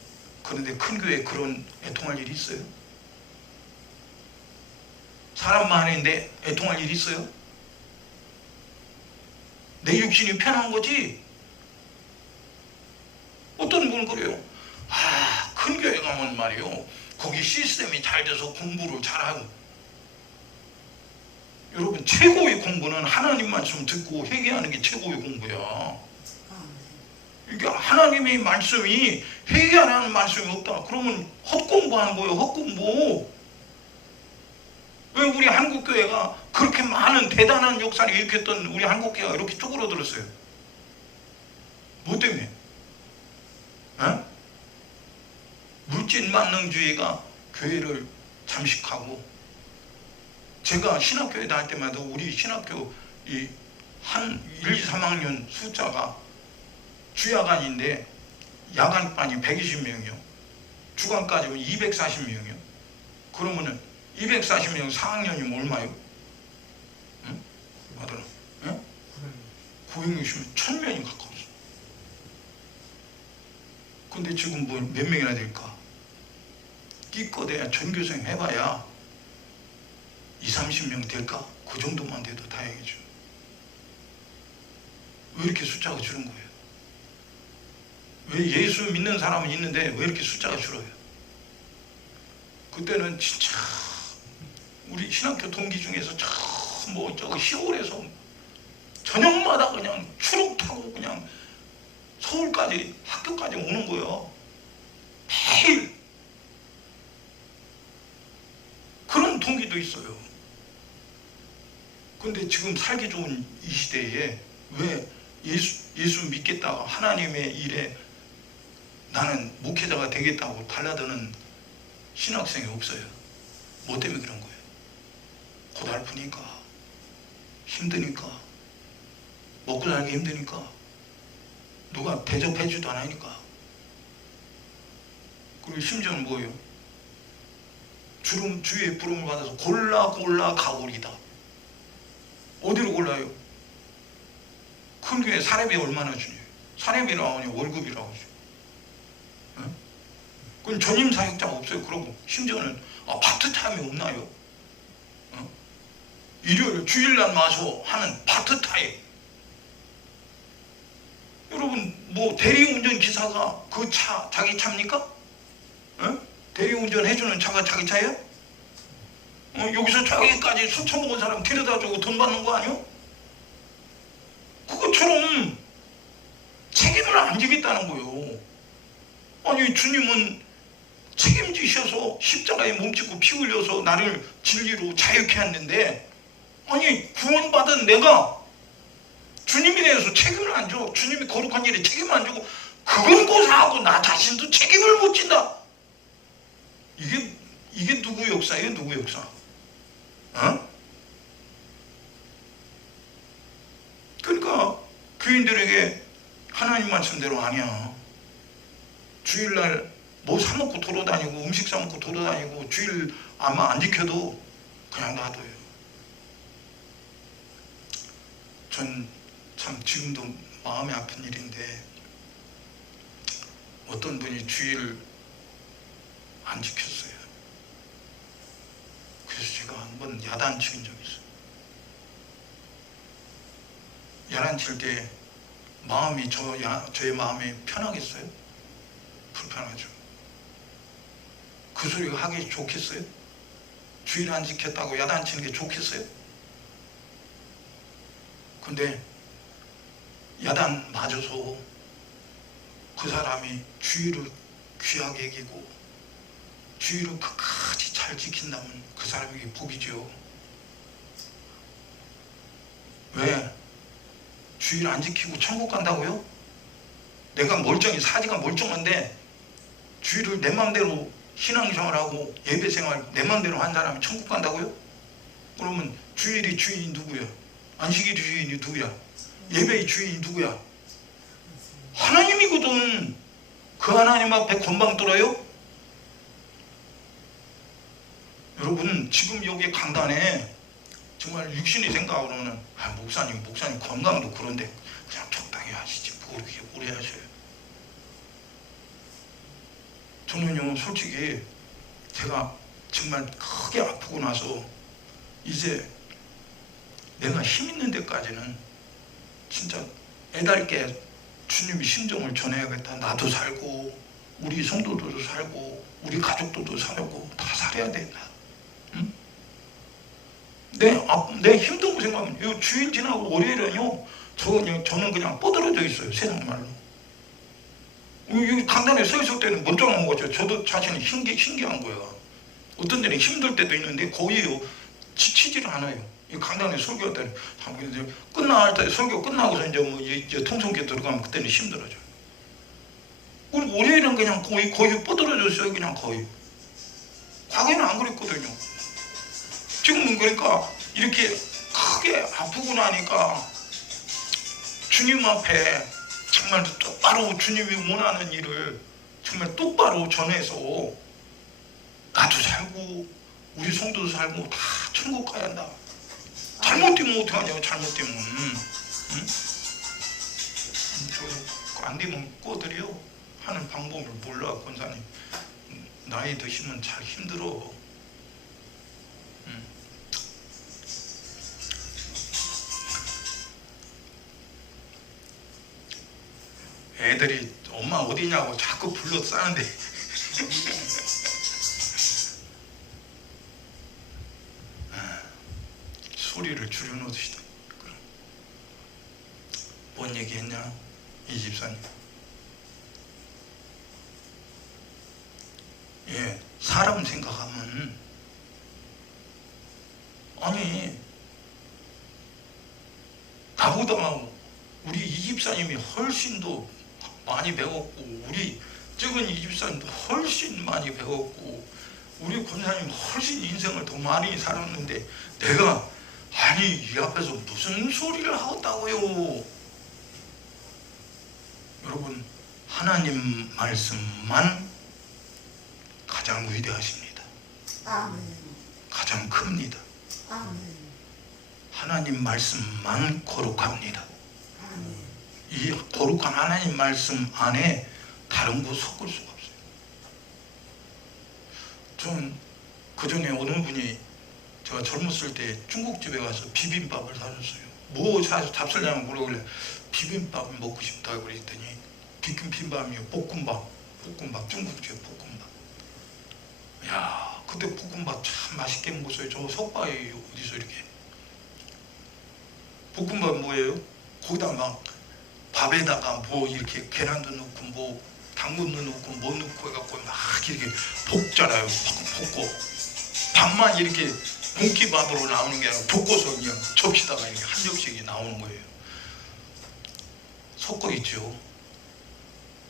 그런데 큰 교회에 그런 애통할 일이 있어요? 사람 많은데 애통할 일이 있어요? 내 육신이 편한 거지? 어떤 분은 그래요. 큰 교회 가면 말이요, 거기 시스템이 잘 돼서 공부를 잘하고. 여러분, 최고의 공부는 하나님 말씀 듣고 회개하는 게 최고의 공부야. 아멘. 그러니까 하나님의 말씀이, 회개하라는 말씀이 없다 그러면 헛공부하는 거예요. 헛공부. 왜 우리 한국교회가 그렇게 많은 대단한 역사를 일으켰던 우리 한국교회가 이렇게 쪼그러들었어요? 뭐 때문에? 에? 물질만능주의가 교회를 잠식하고. 제가 신학교에 다닐 때마다 우리 신학교 한 1, 2, 3학년 숫자가 주야간인데 야간반이 120명이요. 주간까지면 240명이요. 그러면은 240명 4학년이면 얼마요? 응? 맞아요. 응? 960명, 1000명이 가까웠어. 근데 지금 뭐 몇 명이나 될까? 끼꺼대야 전교생 해봐야 20, 30명 될까? 그 정도만 돼도 다행이죠. 왜 이렇게 숫자가 줄은 거예요? 왜 예수 믿는 사람은 있는데 왜 이렇게 숫자가 줄어요? 그때는 진짜 우리 신학교 동기 중에서 저기 시골에서 저녁마다 그냥 추록 타고 그냥 서울까지 학교까지 오는 거예요. 매일. 그런 동기도 있어요. 근데 지금 살기 좋은 이 시대에 왜 예수 믿겠다고 하나님의 일에 나는 목회자가 되겠다고 달라드는 신학생이 없어요. 뭐 때문에 그런 거예요? 고달프니까, 힘드니까, 먹고 살기 힘드니까, 누가 대접해주지도 않으니까. 그리고 심지어는 뭐예요? 주의 부름을 받아서 골라 가오리다. 어디로 골라요? 큰 교회 사례비 얼마나 주냐? 사례비라고 하냐? 월급이라고 주죠. 응? 그건 전임 사역자가 없어요. 그러고 심지어는 파트타임이 없나요? 응? 일요일 주일날 마서 하는 파트타임. 여러분, 뭐 대리운전 기사가 그 차 자기 차입니까? 응? 대리운전 해주는 차가 자기 차예요? 여기서 저기까지 술 처먹은 사람 데려다주고 돈 받는 거 아니요? 그것처럼 책임을 안 지겠다는 거예요. 아니, 주님은 책임지셔서 십자가에 몸짓고 피 흘려서 나를 진리로 자유케 했는데, 아니, 구원받은 내가 주님에 대해서 책임을 안 져. 주님이 거룩한 일에 책임을 안 주고 그건 고사하고 나 자신도 책임을 못 진다. 이게 누구 역사예요? 누구 역사? 그러니까 교인들에게 하나님 말씀대로 아니야. 주일날 뭐 사먹고 돌아다니고 음식 사먹고 돌아다니고 주일 아마 안 지켜도 그냥 놔둬요. 전 참 지금도 마음이 아픈 일인데, 어떤 분이 주일 안 지켰어요. 그래서 제가 한번 야단치는 적이 있어요. 야단칠 때 마음이 저의 마음이 편하겠어요? 불편하죠. 그 소리가 하기 좋겠어요? 주일 안 지켰다고 야단치는 게 좋겠어요? 근데 야단 맞아서 그 사람이 주일을 귀하게 여기고 주일을 끝까지 잘 지킨다면 그 사람에게 복이죠. 왜? 주일 안 지키고 천국 간다고요? 내가 멀쩡히 사지가 멀쩡한데 주일을 내 맘대로 신앙생활하고 예배생활 내 맘대로 한 사람이 천국 간다고요? 그러면 주일이 주인이 누구야? 안식일이 주인이 누구야? 예배의 주인이 누구야? 하나님이거든. 그 하나님 앞에 건방 떨어요? 여러분 지금 여기 강단에 정말 육신이 생각으로는 목사님 건강도 그런데 그냥 적당히 하시지 뭐 그렇게 오래 하셔요. 저는요 솔직히 제가 정말 크게 아프고 나서 이제 내가 힘 있는 데까지는 진짜 애달게 주님의 심정을 전해야겠다. 나도 살고 우리 성도들도 살고 우리 가족들도 살고 다 살아야 된다. 응? 내 힘든 거 생각하면 요 주일 지나고 월요일은요 저는 그냥 뻗어져 있어요. 세상 말로. 여기 강단에 서 있을 때는 멀쩡한 거죠. 저도 자신이 신기한 거예요. 어떤 데는 힘들 때도 있는데 거의 지치지를 않아요. 이 강단에 설교할 때는 끝날 때 설교 끝나고서 이제 통성기에 들어가면 그때는 힘들어져. 우리 월요일은 그냥 거의 뻗어졌어요. 그냥 거의. 과거에는 안 그랬거든요. 지금은 그러니까 이렇게 크게 아프고 나니까 주님 앞에 정말 똑바로 주님이 원하는 일을 정말 똑바로 전해서 나도 살고 우리 성도도 살고 다 천국 가야 한다. 잘못되면 어떡하냐고. 잘못되면 응? 안 되면 꺼드려 하는 방법을 몰라. 권사님 나이 드시면 잘 힘들어. 응. 애들이 엄마 어디냐고 자꾸 불러 싸는데 소리를 줄여놓으시다. 뭔 얘기했냐 이 집사님. 예, 사람 생각하면 아니 나보다 우리 이 집사님이 훨씬 더 많이 배웠고 우리 적은 이 집사님도 훨씬 많이 배웠고 우리 권사님 훨씬 인생을 더 많이 살았는데 내가 아니 이 앞에서 무슨 소리를 하겠다고요. 여러분 하나님 말씀만 가장 위대하십니다. 아멘. 가장 큽니다. 아멘. 하나님 말씀만 거룩합니다. 아멘. 이 거룩한 하나님 말씀 안에 다른 거 섞을 수가 없어요. 전 그전에 어느 분이 제가 젊었을 때 중국집에 가서 비빔밥을 사줬어요. 뭐 잡수려면 물어보길래 비빔밥 먹고 싶다고 그랬더니 비빔밥이요 볶음밥 중국집 볶음밥. 야 그때 볶음밥 참 맛있게 먹었어요. 저 석바에 어디서 이렇게 볶음밥 뭐예요? 거기다 막 밥에다가 뭐 이렇게 계란도 넣고 뭐 당근도 넣고 뭐 넣고 해갖고 막 이렇게 볶잖아요. 볶고 밥만 이렇게 공기밥으로 나오는 게 아니라 볶아서 그냥 접시다가 이렇게 한 접시에 나오는 거예요. 섞어 있죠.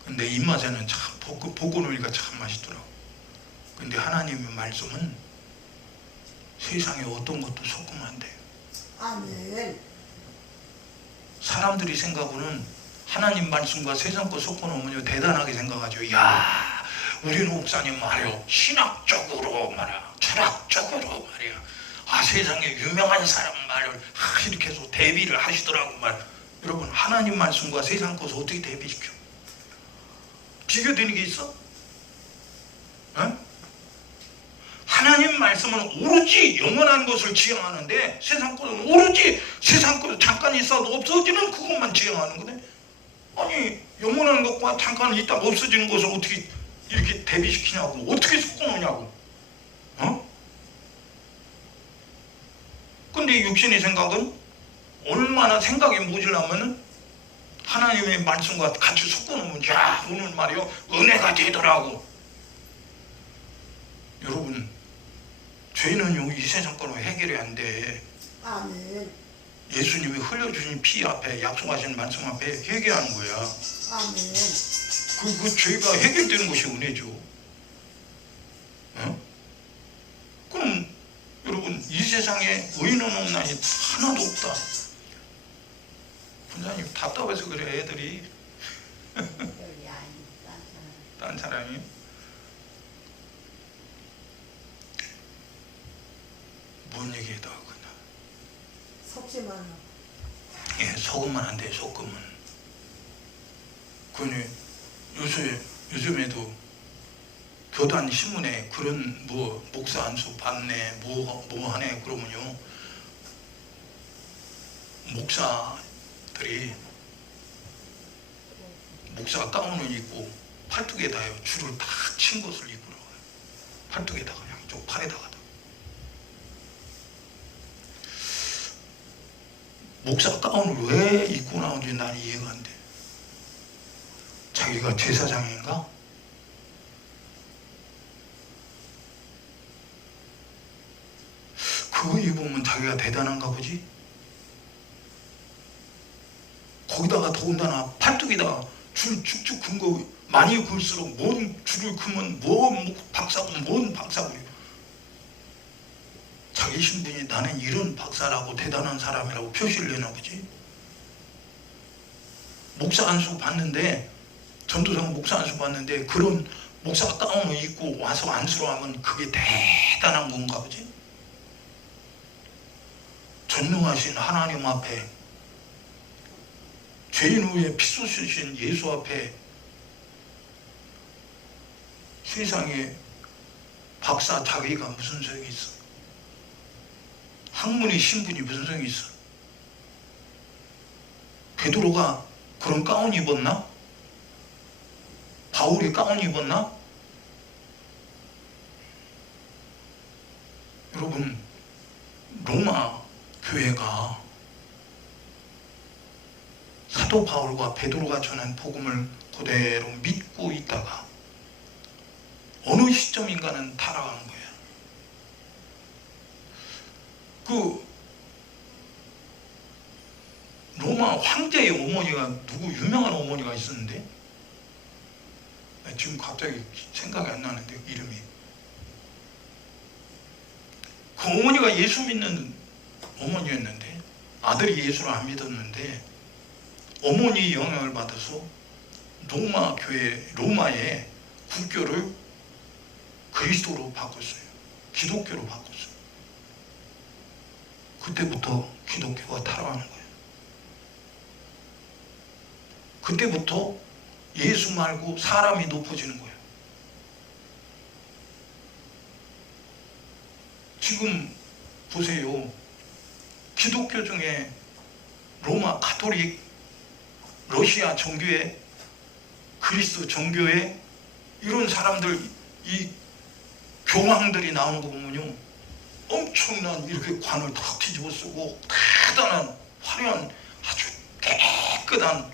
근데 입맛에는 참 볶고 놓으니까 참 맛있더라고. 근데 하나님의 말씀은 세상에 어떤 것도 섞으면 안 돼요. 아멘. 사람들이 생각으로는 하나님 말씀과 세상 거 섞어놓으면 대단하게 생각하죠. 야 우리는 목사님 말이요 신학적으로 말이야 철학적으로 말이야 세상에 유명한 사람 말을 이렇게 해서 대비를 하시더라고 말. 여러분 하나님 말씀과 세상 것을 어떻게 대비시켜? 비교되는 게 있어? 어? 하나님 말씀은 오로지 영원한 것을 지향하는데 세상 것은 오로지 세상 것 잠깐 있어도 없어지는 그것만 지향하는 거네. 아니 영원한 것과 잠깐 있다가 없어지는 것을 어떻게 이렇게 대비시키냐고, 어떻게 섞어놓냐고. 근데 육신의 생각은 얼마나 생각이 모질라면 하나님의 말씀과 같이 섞어놓으면, 야, 오늘 말이요, 은혜가 되더라고. 여러분, 죄는요, 이 세상 거로 해결이 안 돼. 아멘. 예수님이 흘려주신 피 앞에, 약속하신 말씀 앞에 해결하는 거야. 아멘. 그 죄가 해결되는 것이 은혜죠. 그럼 여러분, 이 세상에 의인은 없나니 하나도 없다. 분자님 답답해서 그래. 애들이 별이 아닌 딴 사람. 딴 사람이 뭔 얘기해도 하구나. 섭지 마라. 예, 속으면 안 돼. 속으면. 그니 요즘에도 교단 신문에 그런 뭐 목사 안수 받네, 뭐 하네 그러면요, 목사들이 목사 가운을 입고 팔뚝에다요 줄을 다 친 것을 입고 나와요. 팔뚝에다가 양쪽 팔에다가. 목사 가운을 왜 입고 나오는지 나는 이해가 안 돼. 자기가 제사장인가? 그거 입으면 자기가 대단한가 보지? 거기다가 더군다나 팔뚝에다가 줄 쭉쭉 큰 거 많이 굵을수록 뭔 줄을 크면 뭔 박사고 뭔 박사고. 자기 신분이 나는 이런 박사라고 대단한 사람이라고 표시를 내나 보지. 목사 안수 받는데, 전도사가 목사 안수 받는데 그런 목사 가운을 입고 와서 안수를 하면 그게 대단한 건가 보지. 전능하신 하나님 앞에, 죄인 후에 피 쏟으신 예수 앞에 세상에 박사 자기가 무슨 소용이 있어? 학문의 신분이 무슨 소용이 있어? 베드로가 그런 가운 입었나? 바울이 가운 입었나? 여러분, 로마 교회가 사도 바울과 베드로가 전한 복음을 그대로 믿고 있다가 어느 시점인가는 타락한 거야. 그 로마 황제의 어머니가 누구 유명한 어머니가 있었는데, 지금 갑자기 생각이 안 나는데 이름이. 그 어머니가 예수 믿는 어머니였는데, 아들이 예수를 안 믿었는데 어머니의 영향을 받아서 로마 교회, 로마의 국교를 그리스도로 바꿨어요. 기독교로 바꿨어요. 그때부터 기독교가 타락하는 거예요. 그때부터 예수 말고 사람이 높아지는 거예요. 지금 보세요. 기독교 중에 로마 가톨릭, 러시아 정교회, 그리스 정교회, 이런 사람들, 이 교황들이 나오는 거 보면요, 엄청난 이렇게 관을 탁 뒤집어 쓰고 대단한 화려한 아주 깨끗한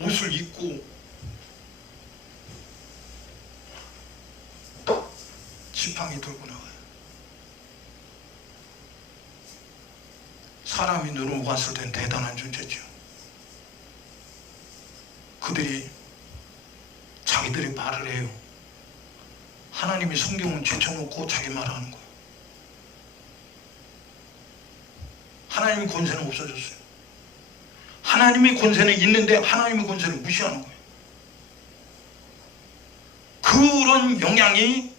옷을 입고 지팡이 들고 나와요. 사람이 눈으로 봤을 땐 대단한 존재죠. 그들이 자기들이 말을 해요. 하나님이 성경은 제쳐놓고 자기 말하는 거예요. 하나님의 권세는 없어졌어요. 하나님의 권세는 있는데 하나님의 권세를 무시하는 거예요. 그런 영향이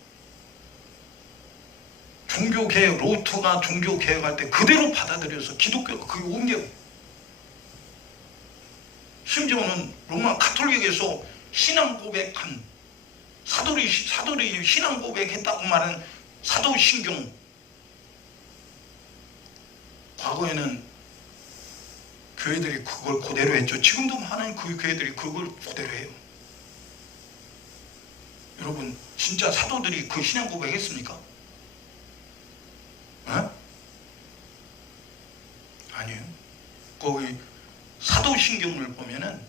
종교개혁, 로트가 종교개혁할 때 그대로 받아들여서 기독교가 그게 옮겨요. 심지어는 로마 가톨릭에서 신앙 고백한 사도리 신앙 고백했다고 말하는 사도신경, 과거에는 교회들이 그걸 그대로 했죠. 지금도 많은 그 교회들이 그걸 그대로 해요. 여러분 진짜 사도들이 그 신앙 고백했습니까? 아니에요. 거기 사도신경을 보면은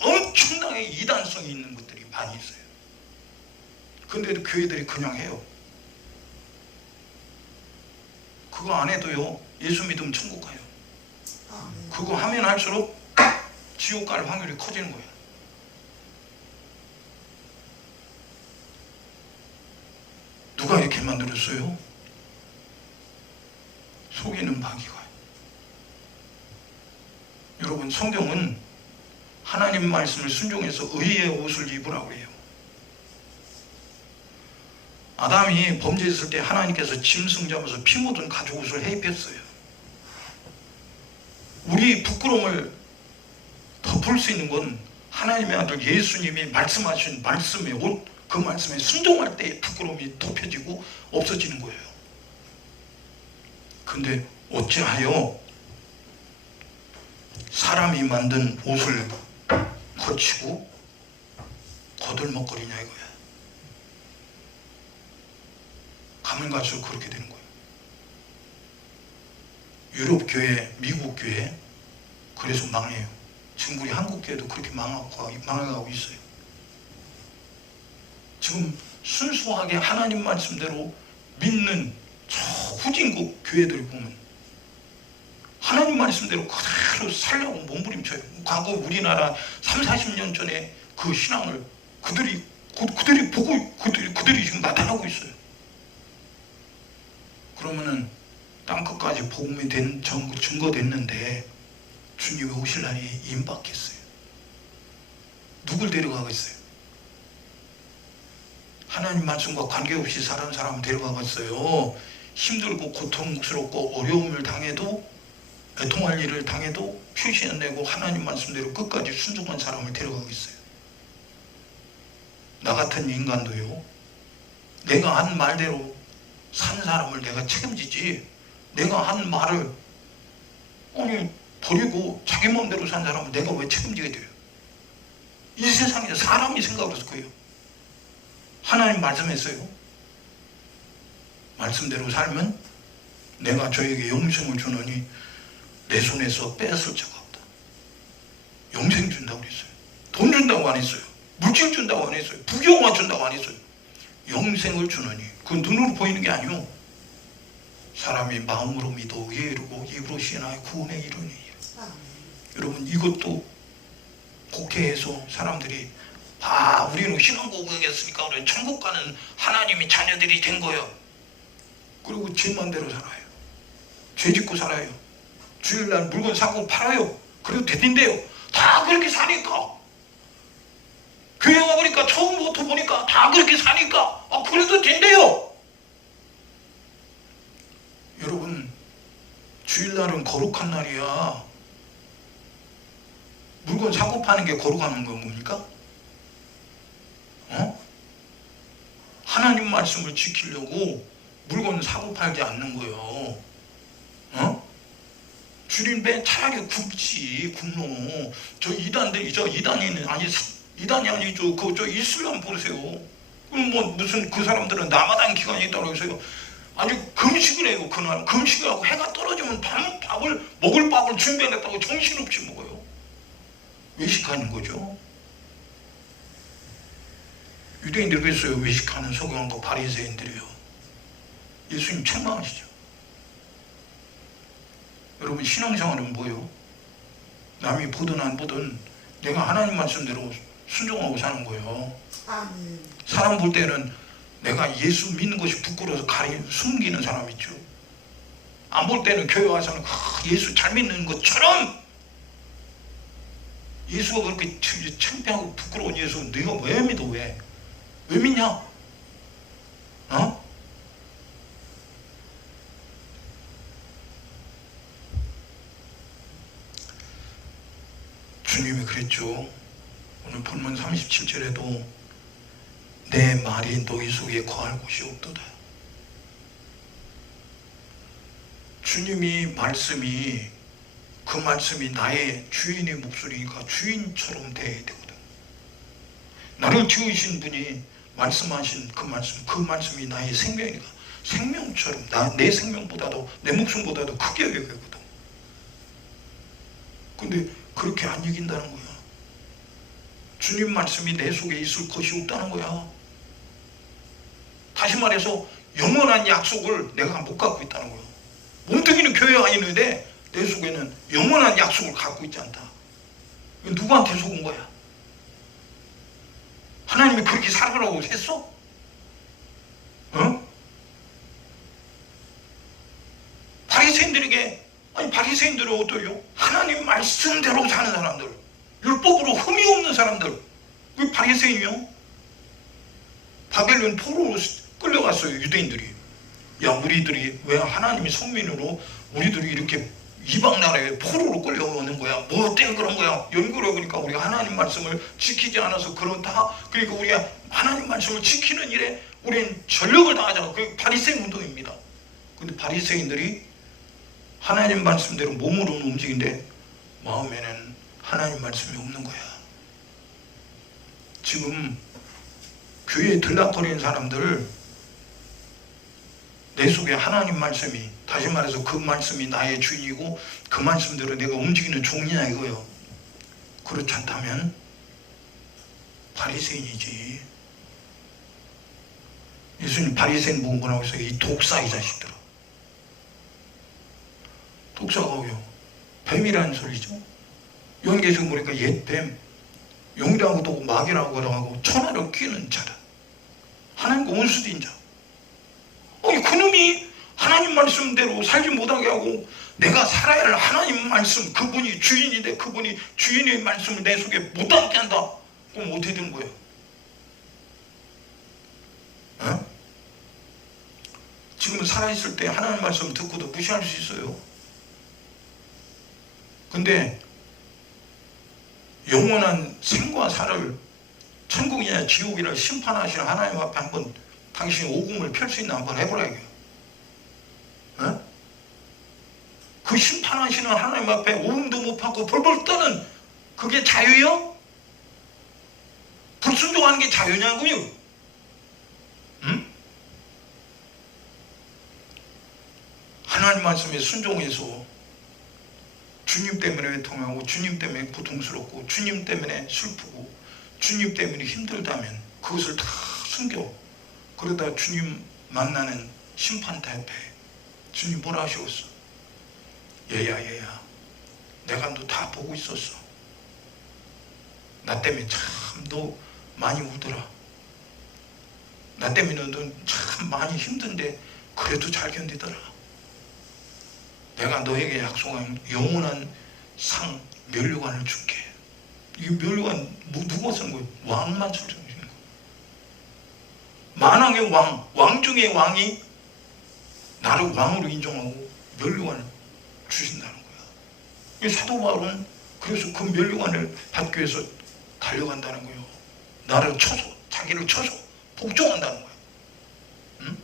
엄청나게 이단성이 있는 것들이 많이 있어요. 근데도 교회들이 그냥 해요. 그거 안 해도요 예수 믿으면 천국 가요. 그거 하면 할수록 지옥 갈 확률이 커지는 거예요. 누가 이렇게 만들었어요? 속이는 마귀가. 여러분 성경은 하나님 말씀을 순종해서 의의 옷을 입으라고 해요. 아담이 범죄했을 때 하나님께서 짐승 잡아서 피 묻은 가죽옷을 해입혔어요. 우리 부끄러움을 덮을 수 있는 건 하나님의 아들 예수님이 말씀하신 말씀의 옷, 그 말씀에 순종할 때 부끄러움이 덮여지고 없어지는 거예요. 근데 어찌하여 사람이 만든 옷을 거치고 거들먹거리냐 이거야. 가면 갈수록 그렇게 되는 거예요. 유럽 교회, 미국 교회 그래서 망해요. 지금 우리 한국 교회도 그렇게 망해가고 있어요. 지금 순수하게 하나님 말씀대로 믿는 저 후진국 교회들 보면 하나님 말씀대로 그대로 살려고 몸부림쳐요. 과거 우리나라 30-40년 전에 그 신앙을 그들이 보고 그들이 지금 나타나고 있어요. 그러면은 땅끝까지 복음이 된 증거됐는데 주님이 오실 날이 임박했어요. 누굴 데려가겠어요? 하나님 말씀과 관계없이 사는 사람 데려가겠어요. 힘들고 고통스럽고 어려움을 당해도 애통할 일을 당해도 표시해 내고 하나님 말씀대로 끝까지 순종한 사람을 데려가겠어요. 나 같은 인간도요, 내가 한 말대로 산 사람을 내가 책임지지, 내가 한 말을 버리고 자기 마음대로 산 사람을 내가 왜 책임지게 돼요? 이 세상에 사람이 생각을 해서 그래요. 하나님 말씀했어요. 말씀대로 살면 내가 저에게 영생을 주노니 내 손에서 뺏을 자가 없다. 영생 준다고 그랬어요. 돈 준다고 안 했어요. 물질 준다고 안 했어요. 부경화 준다고 안 했어요. 영생을 주노니. 그 눈으로 보이는 게 아니요. 사람이 마음으로 믿어 의에 이르고 입으로 시인하여 구원에 이르니. 여러분 이것도 국회에서 사람들이 우리는 신앙 고백했으니까 우리는 천국 가는 하나님이 자녀들이 된 거예요. 그리고 제 맘대로 살아요. 죄 짓고 살아요. 주일날 물건 사고 팔아요. 그래도 되던데요. 다 그렇게 사니까. 교회 와보니까 처음부터 보니까 다 그렇게 사니까 그래도 된대요. 여러분 주일날은 거룩한 날이야. 물건 사고 파는 게 거룩한 건 뭡니까? 하나님 말씀을 지키려고 물건 사고 팔지 않는 거예요. 주님배 차라리 굽지, 굽노. 저 이단이 아니죠. 저 이슬람 보세요. 그럼 무슨 그 사람들은 라마단 기간이 있다고 해서요. 아주 금식을 해요. 그날 금식을 하고 해가 떨어지면 먹을 밥을 준비해놨다고 정신없이 먹어요. 외식하는 거죠. 유대인들이 그랬어요. 외식하는 서기관과 바리새인들이요. 예수님 책망하시죠. 여러분 신앙생활은 뭐예요? 남이 보든 안 보든 내가 하나님 말씀대로 순종하고 사는 거예요. 아멘. 사람 볼 때는 내가 예수 믿는 것이 부끄러워서 숨기는 사람 있죠. 안 볼 때는 교회 와서는 예수 잘 믿는 것처럼, 예수가 그렇게 창피하고 부끄러운 예수 네가 왜 믿어? 왜 믿냐? 주님이 그랬죠. 오늘 본문 37절에도 내 말이 너희 속에 거할 곳이 없도다. 주님이 그 말씀이 나의 주인의 목소리니까 주인처럼 대해야 되거든. 나를 지으신 분이 말씀하신 그 말씀이 나의 생명이니까 생명처럼 내 생명보다도 내 목숨보다도 크게 여겨거든. 근데 그렇게 안 여긴다는 거야. 주님 말씀이 내 속에 있을 것이 없다는 거야. 다시 말해서 영원한 약속을 내가 못 갖고 있다는 거야. 몸뚱이는 교회 와 있는데 내 속에는 영원한 약속을 갖고 있지 않다. 이거 누구한테 속은 거야? 하나님이 그렇게 살아가라고 했어? 어? 바리새인들에게, 아니 바리새인들은 어떠요? 하나님 말씀대로 사는 사람들, 율법으로 흠이 없는 사람들, 그게 바리새인이요? 바벨론 포로로 끌려갔어요, 유대인들이. 야, 우리들이 왜 하나님의 성민으로 우리들이 이렇게 이방 나라에 포로로 끌려오는 거야? 뭐 때문에 그런 거야? 연구를 해보니까 우리가 하나님 말씀을 지키지 않아서 그런다. 그러니까 우리가 하나님 말씀을 지키는 일에 우리는 전력을 다하자. 그게 바리새인 운동입니다. 근데 바리새인들이 하나님 말씀대로 몸으로는 움직이는데 마음에는 하나님 말씀이 없는 거야. 지금 교회에 들락거리는 사람들, 내 속에 하나님 말씀이, 다시 말해서 그 말씀이 나의 주인이고 그 말씀대로 내가 움직이는 종이냐 이거요. 그렇지 않다면 바리새인이지. 예수님 바리새인 보고 뭐라고 했어요? 이 독사 이 자식들아. 독사가 왜요? 뱀이라는 소리죠. 연계에서 보니까 옛뱀, 용이라고도 마귀라고 하고 천하를 끼는 자다. 하나님과 원수된 자. 그놈이 하나님 말씀대로 살지 못하게 하고 내가 살아야 할 하나님 말씀, 그분이 주인인데 그분이 주인의 말씀을 내 속에 못 담게 한다. 그럼 어떻게 되는 거예요? 어? 지금 살아있을 때 하나님 말씀 듣고도 무시할 수 있어요. 근데 영원한 생과 사를 천국이냐 지옥이라 심판하시는 하나님 앞에 한번 당신이 오금을 펼 수 있나 한번 해보라 이거예요. 어? 그 심판하시는 하나님 앞에 오금도 못 받고 벌벌 떠는 그게 자유요? 불순종하는 게 자유냐고요? 응? 하나님 말씀에 순종해서 주님 때문에 통하고 주님 때문에 고통스럽고 주님 때문에 슬프고 주님 때문에 힘들다면 그것을 다 숨겨. 그러다 주님 만나는 심판대 앞에 주님 뭐라 하셨어? 얘야 내가 너 다 보고 있었어. 나 때문에 참 너 많이 울더라. 나 때문에 너 참 많이 힘든데 그래도 잘 견디더라. 내가 너에게 약속한 영원한 상 면류관을 줄게. 이 면류관 누가 쓴 거예요? 왕만 설정해 주는 거예요. 만왕의 왕 중의 왕이 나를 왕으로 인정하고 면류관을 주신다는 거야. 이 사도 바울은 그래서 그 면류관을 받기 위해서 달려간다는 거예요. 나를 쳐서, 자기를 쳐서 복종한다는 거예요. 응?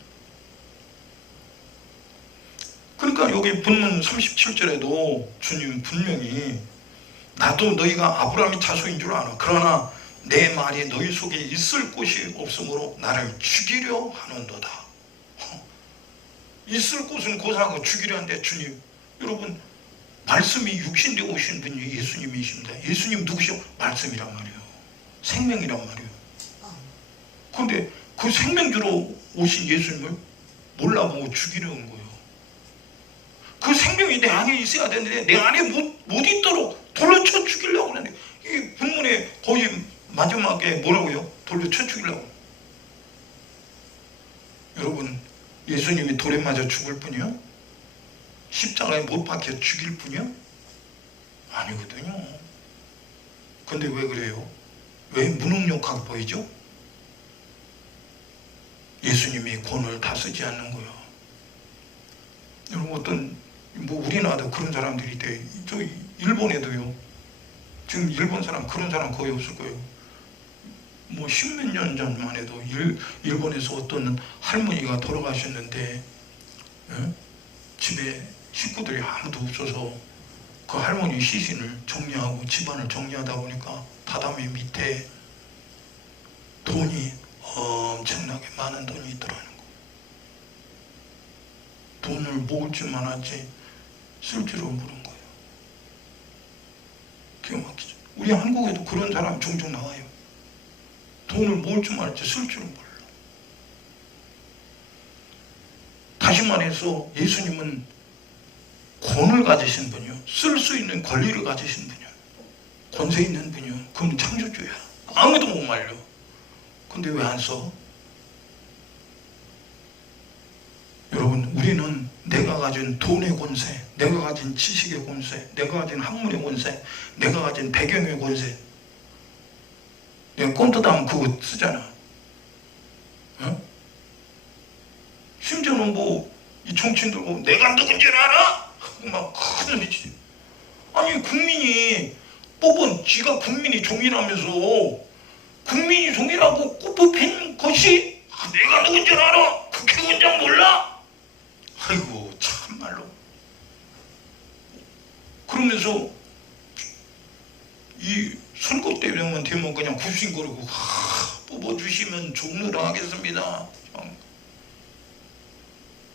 그러니까 여기 본문 37절에도 주님 분명히 나도 너희가 아브라함의 자손인 줄 알아. 그러나 내 말이 너희 속에 있을 곳이 없으므로 나를 죽이려 하는도다. 있을 곳은 고사하고 죽이려 하는데 주님, 여러분 말씀이 육신되어 오신 분이 예수님이십니다. 예수님 누구시오? 말씀이란 말이에요. 생명이란 말이에요. 그런데 그 생명주로 오신 예수님을 몰라보고 죽이려는 거예요. 그 생명이 내 안에 있어야 되는데 내 안에 못 있도록 돌로 쳐 죽이려고 하는데 이 본문에 거의 마지막에 뭐라고요? 돌로 쳐 죽이려고. 여러분 예수님이 돌에 맞아 죽을 뿐이요? 십자가에 못 박혀 죽일 뿐이요? 아니거든요. 근데 왜 그래요? 왜 무능력하게 보이죠? 예수님이 권을 다 쓰지 않는 거예요. 여러분 어떤 우리나라도 그런 사람들이 있대. 저 일본에도요. 지금 일본 사람 그런 사람 거의 없을 거예요. 뭐 십몇 년 전만 해도 일본에서 어떤 할머니가 돌아가셨는데 집에 식구들이 아무도 없어서 그 할머니 시신을 정리하고 집안을 정리하다 보니까 다다미 밑에 돈이 엄청나게 많은 돈이 있더라는 거. 돈을 모을 줄만 알지 쓸 줄을 모르는 거예요. 기가 막히죠. 우리 한국에도 그런 사람이 종종 나와요. 돈을 모을 줄만 알지 쓸 줄을 몰라. 다시 말해서 예수님은 권을 가지신 분이요, 쓸 수 있는 권리를 가지신 분이요, 권세 있는 분이요. 그건 창조주야. 아무도 못 말려. 근데 왜 안 써? 여러분, 우리는 내가 가진 돈의 권세, 내가 가진 지식의 권세, 내가 가진 학문의 권세, 내가 가진 배경의 권세, 내가 꼰뜨다면 그거 쓰잖아. 어? 심지어는 이 정치인들 보면 내가 누군지 알아? 하고 막 큰 소리지. 아니, 국민이 뽑은, 지가 국민이 종이라면서 국민이 종이라고 뽑힌 것이 내가 누군지 알아? 국회의원장 몰라? 아이고, 참말로. 그러면서 이 선거 때면 되면 그냥 굽신거리고 뽑아주시면 종로를 하겠습니다.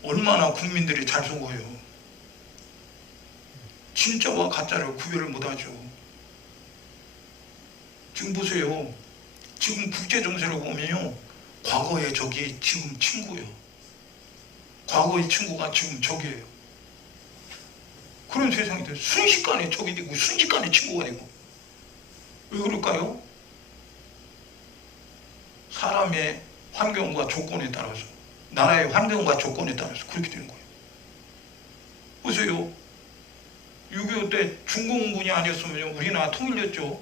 얼마나 국민들이 잘 속어요. 진짜와 가짜를 구별을 못하죠. 지금 보세요. 지금 국제정세를 보면요, 과거의 적이 지금 친구예요. 과거의 친구가 지금 적이에요. 그런 세상이 돼요. 순식간에 적이 되고 순식간에 친구가 되고. 왜 그럴까요? 사람의 환경과 조건에 따라서, 나라의 환경과 조건에 따라서 그렇게 되는 거예요. 보세요. 6.25 때 중공군이 아니었으면 우리나라 통일됐죠.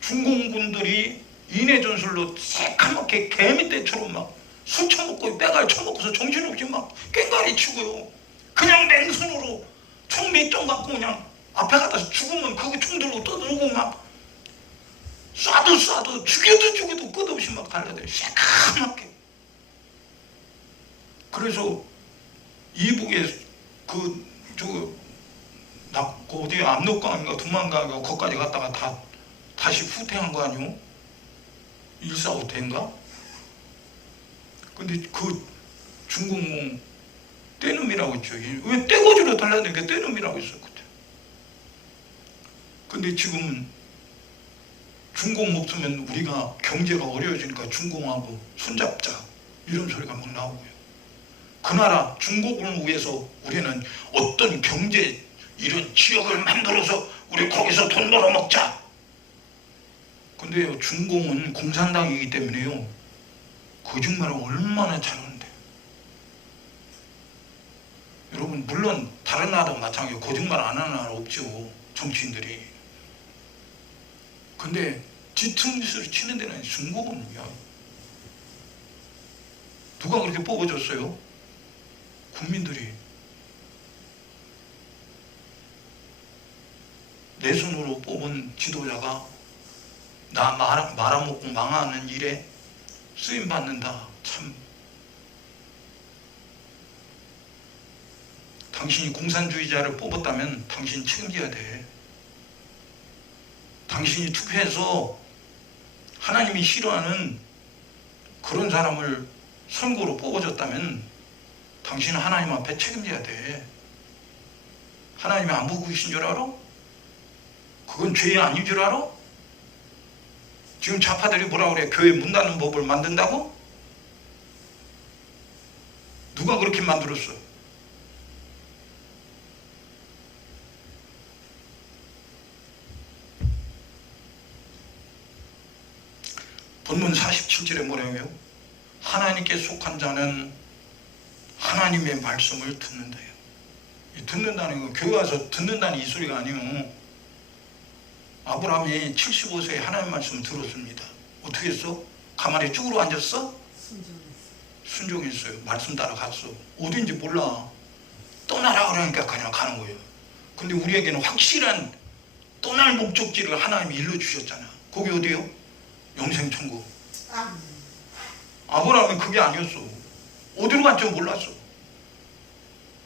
중공군들이 인해전술로 새까맣게 개미떼처럼 막 술 처먹고 빼갈 처먹고서 정신없이 막 꽹가리 치고요. 그냥 맨손으로 총 몇 정 갖고 그냥 앞에 갖다 죽으면 그 총 들고 떠들고 막 쏴도 죽여도 끝없이 막 달려들어요. 새까맣게. 그래서 이북에 어디 압록강인가 두만강인가 거기까지 갔다가 다시 후퇴한 거 아니오? 145 때인가? 근데 그 중공공 떼놈이라고 있죠. 왜 떼거지로 달라니까 떼놈이라고 있어요 그때. 근데 지금은 중공 없으면 우리가 경제가 어려워지니까 중공하고 손잡자 이런 소리가 막 나오고요. 그 나라 중국을 위해서 우리는 어떤 경제 이런 지역을 만들어서 우리 거기서 돈 벌어먹자. 근데요, 중공은 공산당이기 때문에요, 거짓말을 얼마나 잘하는데. 여러분, 물론 다른 나라도 마찬가지로 거짓말 안 하는 나라 없죠, 정치인들이. 근데 뒤통수를 치는 데는 중국은 누가 그렇게 뽑아줬어요? 국민들이. 내 손으로 뽑은 지도자가 나 말아먹고 망하는 일에 쓰임받는다. 참. 당신이 공산주의자를 뽑았다면 당신 책임져야 돼. 당신이 투표해서 하나님이 싫어하는 그런 사람을 선거로 뽑아줬다면 당신은 하나님 앞에 책임져야 돼. 하나님이 안 보고 계신 줄 알아? 그건 죄 아닌 줄 알아? 지금 좌파들이 뭐라 그래? 교회 문 닫는 법을 만든다고? 누가 그렇게 만들었어? 본문 47절에 뭐라고요? 하나님께 속한 자는 하나님의 말씀을 듣는다요. 듣는다는 거, 교회 와서 듣는다는 이 소리가 아니에요. 아브라함이 75세에 하나님 말씀을 들었습니다. 어떻게 했어? 가만히 쭈그러 앉았어? 순종했어요. 말씀 따라갔어. 어딘지 몰라. 떠나라 그러니까 그냥 가는 거예요. 근데 우리에게는 확실한 떠날 목적지를 하나님이 일러주셨잖아. 거기 어디요? 영생천국. 아브라함은 그게 아니었어. 어디로 간지 몰랐어.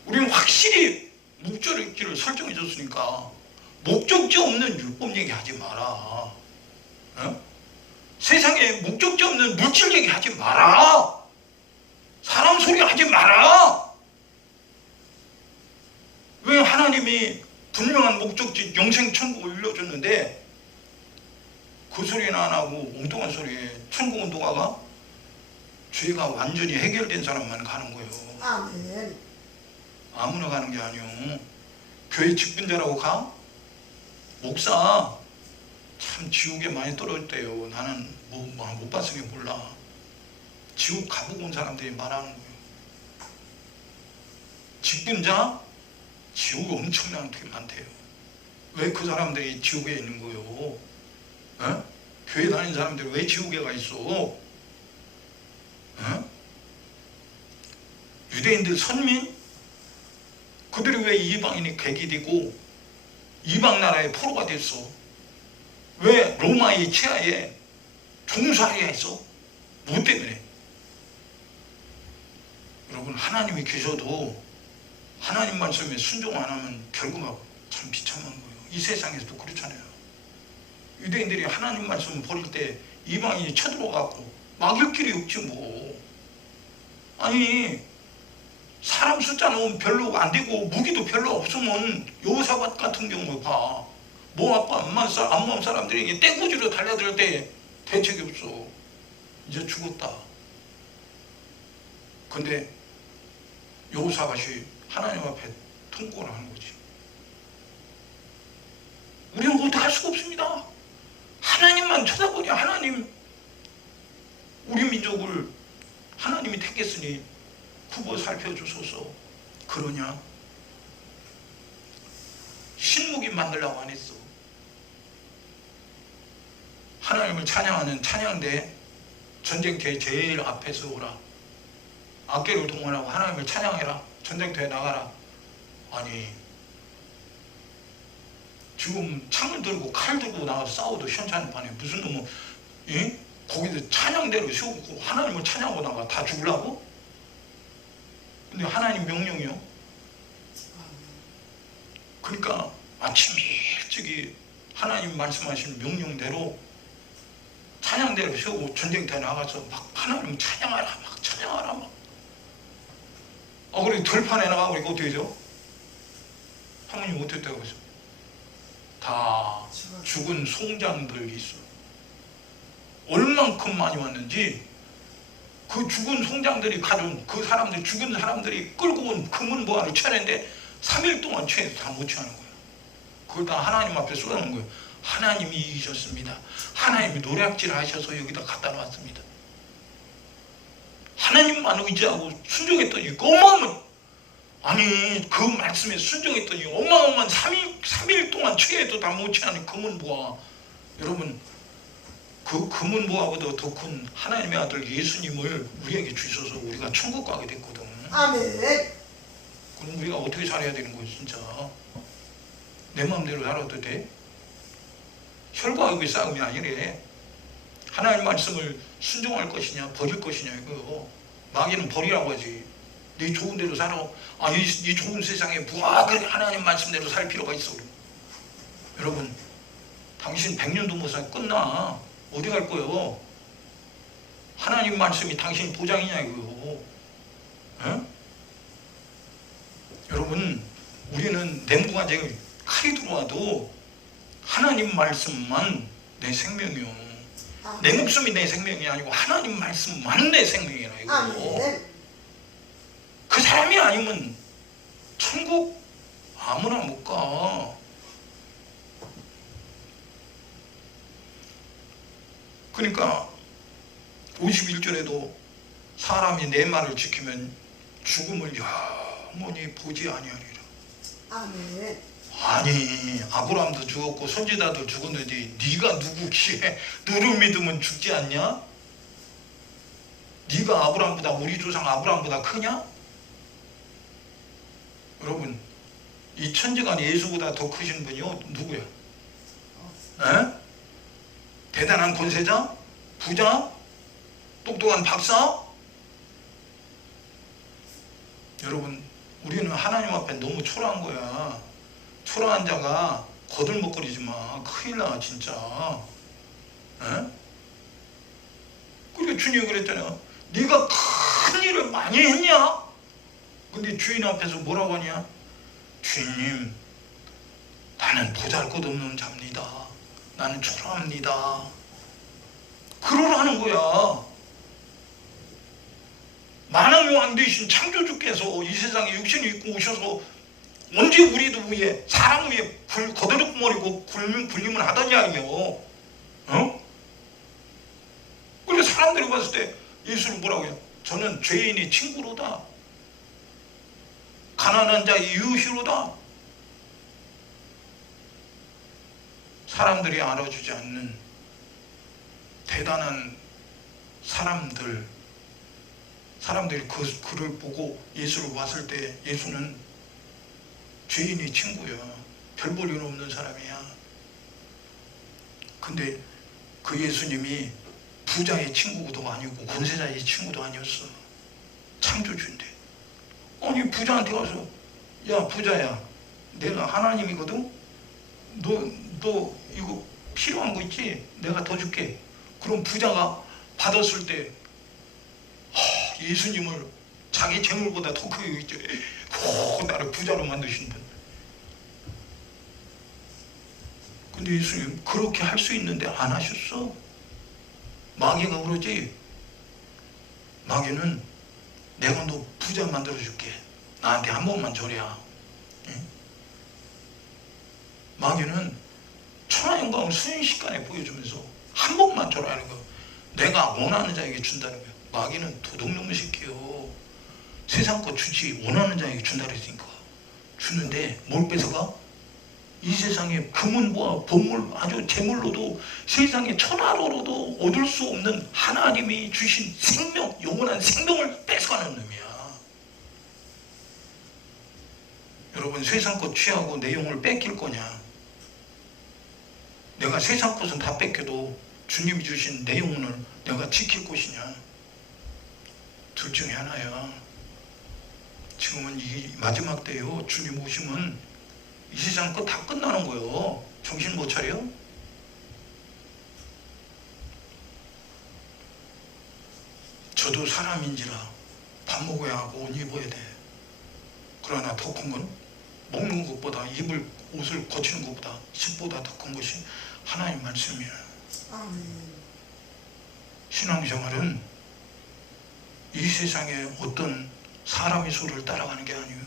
우리는 확실히 목적지를 설정해 줬으니까 목적지 없는 율법 얘기하지 마라. 어? 세상에 목적지 없는 물질 얘기 하지 마라. 사람 소리 하지 마라. 왜 하나님이 분명한 목적지 영생 천국을 일러줬는데 그 소리는 안 하고 엉뚱한 소리에 천국은 누가 가? 죄가 완전히 해결된 사람만 가는 거예요. 아멘. 아무나 가는 게 아니요. 교회 직분자라고 가? 목사 참 지옥에 많이 떨어졌대요. 나는 못 봤으니 몰라. 지옥 가보고 온 사람들이 말하는 거예요. 직분자? 지옥이 엄청나게 많대요. 왜 그 사람들이 지옥에 있는 거예요? 에? 교회 다니는 사람들이 왜 지옥에 가 있어? 에? 유대인들 선민? 그들이 왜 이방인이 객이 되고 이방 나라의 포로가 됐어? 왜 로마의 치하에 종살이야 했어? 뭐 때문에? 여러분, 하나님이 계셔도 하나님 말씀에 순종 안 하면 결과가 참 비참한 거예요. 이 세상에서도 그렇잖아요. 유대인들이 하나님 말씀 버릴 때 이방인이 쳐들어가고 막을 길이 없지 뭐. 아니 사람 숫자는 별로 안 되고 무기도 별로 없으면 여호사밧 같은 경우 봐. 모압과 암몬 사람들이 떼꾸지로 달려들 때 대책이 없어. 이제 죽었다. 근데 여호사밧이 하나님 앞에 통곡을 하는 거지. 우리는 어떻게 할 수가 없습니다. 하나님만 쳐다보니 하나님 우리 민족을 하나님이 택했으니 후보 살펴주소서. 그러냐? 신무기 만들라고 안 했어. 하나님을 찬양하는 찬양대 전쟁터에 제일 앞에 서오라. 악계를 동원하고 하나님을 찬양해라. 전쟁터에 나가라. 아니 지금 창을 들고 칼 들고 나가서 싸워도 시원찮은 판에 무슨 놈은 거기서 찬양대로 세우고 하나님을 찬양하고 나가. 다 죽으려고? 근데 하나님 명령이요. 그러니까 아침 일찍이 하나님 말씀하신 명령대로 찬양대로 세우고 전쟁터에 나가서 막 하나님 찬양하라 막 찬양하라 막. 그리고 들판에 나가고 이거 어떻게 되죠? 하나님 어떻게 되고 있어? 다 죽은 송장들이 있어. 얼만큼 많이 왔는지 그 죽은 송장들이 가져온 그 사람들 죽은 사람들이 끌고 온 금은 보화를 쳐내는데 3일 동안 취해서 다 못 취하는 거예요. 그걸 다 하나님 앞에 쏟아놓은 거예요. 하나님이 이기셨습니다. 하나님이 노략질 하셔서 여기다 갖다 놨습니다. 하나님만 의지하고 순종했더니 아니 그 말씀에 순종했더니 어마어마한 3일 동안 취해도 다 못 취하는 금은 보화. 여러분 그 금은 보화보다 더 큰 하나님의 아들 예수님을 우리에게 주셔서 우리가 천국 가게 됐거든. 아멘. 그럼 우리가 어떻게 살아야 되는 거예요 진짜? 내 마음대로 살아도 돼? 혈과 육의 싸움이 아니래. 하나님 말씀을 순종할 것이냐 버릴 것이냐 이거. 마귀는 버리라고 하지. 네 좋은 대로 살아. 이 좋은 세상에 뭐가 그렇게 하나님 말씀대로 살 필요가 있어. 여러분 당신 100년도 못 살 끝나. 어디 갈 거예요? 하나님 말씀이 당신 보장이냐 이거. 에? 여러분 우리는 냉부가지에 칼이 들어와도 하나님 말씀만 내 생명이요. 내 목숨이 내 생명이 아니고 하나님 말씀만 내 생명이라 이거. 아멘. 그 사람이 아니면 천국 아무나 못 가. 그러니까 51절에도 사람이 내 말을 지키면 죽음을 영원히 보지 아니하리라. 아멘. 아니 아브라함도 죽었고 선지자도 죽었는데 네가 누구기에 너를 믿으면 죽지 않냐? 네가 아브라함보다 우리 조상 아브라함보다 크냐? 여러분 이 천지간 예수보다 더 크신 분이 누구야? 에? 대단한 권세자? 부자? 똑똑한 박사? 여러분 우리는 하나님 앞에 너무 초라한 거야. 초라한 자가 거들먹거리지 마. 큰일 나 진짜. 에? 주님이 그랬잖아요. 네가 큰 일을 많이 했냐? 근데 주인 앞에서 뭐라고 하냐? 주인님, 나는 보잘것없는 자입니다. 나는 초라합니다. 그러라는 거야. 만왕의 왕 되신 창조주께서 이 세상에 육신을 입고 오셔서 언제 우리도 위에 사람 위에 거드름머리고 굴림을 하더냐며. 어? 그래서 사람들이 봤을 때 예수는 뭐라고 해요? 저는 죄인의 친구로다. 가난한 자의 이웃이로다. 사람들이 알아주지 않는 대단한 사람들이 그를 보고 예수를 봤을 때 예수는 죄인의 친구야. 별 볼 일 없는 사람이야. 근데 그 예수님이 부자의 친구도 아니고 권세자의 친구도 아니었어. 창조주인데. 아니 부자한테 가서 야 부자야, 내가 하나님이거든. 너 이거 필요한 거 있지? 내가 더 줄게. 그럼 부자가 받았을 때 예수님을 자기 재물보다 더 크게 있죠. 나를 부자로 만드신 분. 근데 예수님 그렇게 할 수 있는데 안 하셨어. 마귀가 그러지. 마귀는 내가 너 부자 만들어 줄게. 나한테 한 번만 줘야. 응? 마귀는 천하영광을 순식간에 보여주면서 한 번만 줘라는 거. 내가 원하는 자에게 준다는 거야. 마귀는 도둑놈의 새끼요. 세상 거 주지 원하는 자에게 준다 그랬으니까 주는데 뭘 뺏어가? 이 세상에 금은보화 보물 아주 재물로도 세상에 천하로도 얻을 수 없는 하나님이 주신 생명, 영원한 생명을 뺏어가는 놈이야. 여러분 세상 것 취하고 내 영을 뺏길 거냐? 내가 세상 것은 다 뺏겨도 주님이 주신 내 영혼을 내가 지킬 것이냐? 둘 중에 하나야. 지금은 이 마지막 때요. 주님 오시면 이 세상 거 다 끝나는 거예요. 정신 못 차려? 저도 사람인지라 밥 먹어야 하고 옷 입어야 돼. 그러나 더 큰 건 먹는 것보다 입을 옷을 거치는 것보다 십보다 더 큰 것이 하나님 말씀이야. 아멘. 신앙생활은 이 세상에 어떤 사람의 소리를 따라가는 게 아니에요.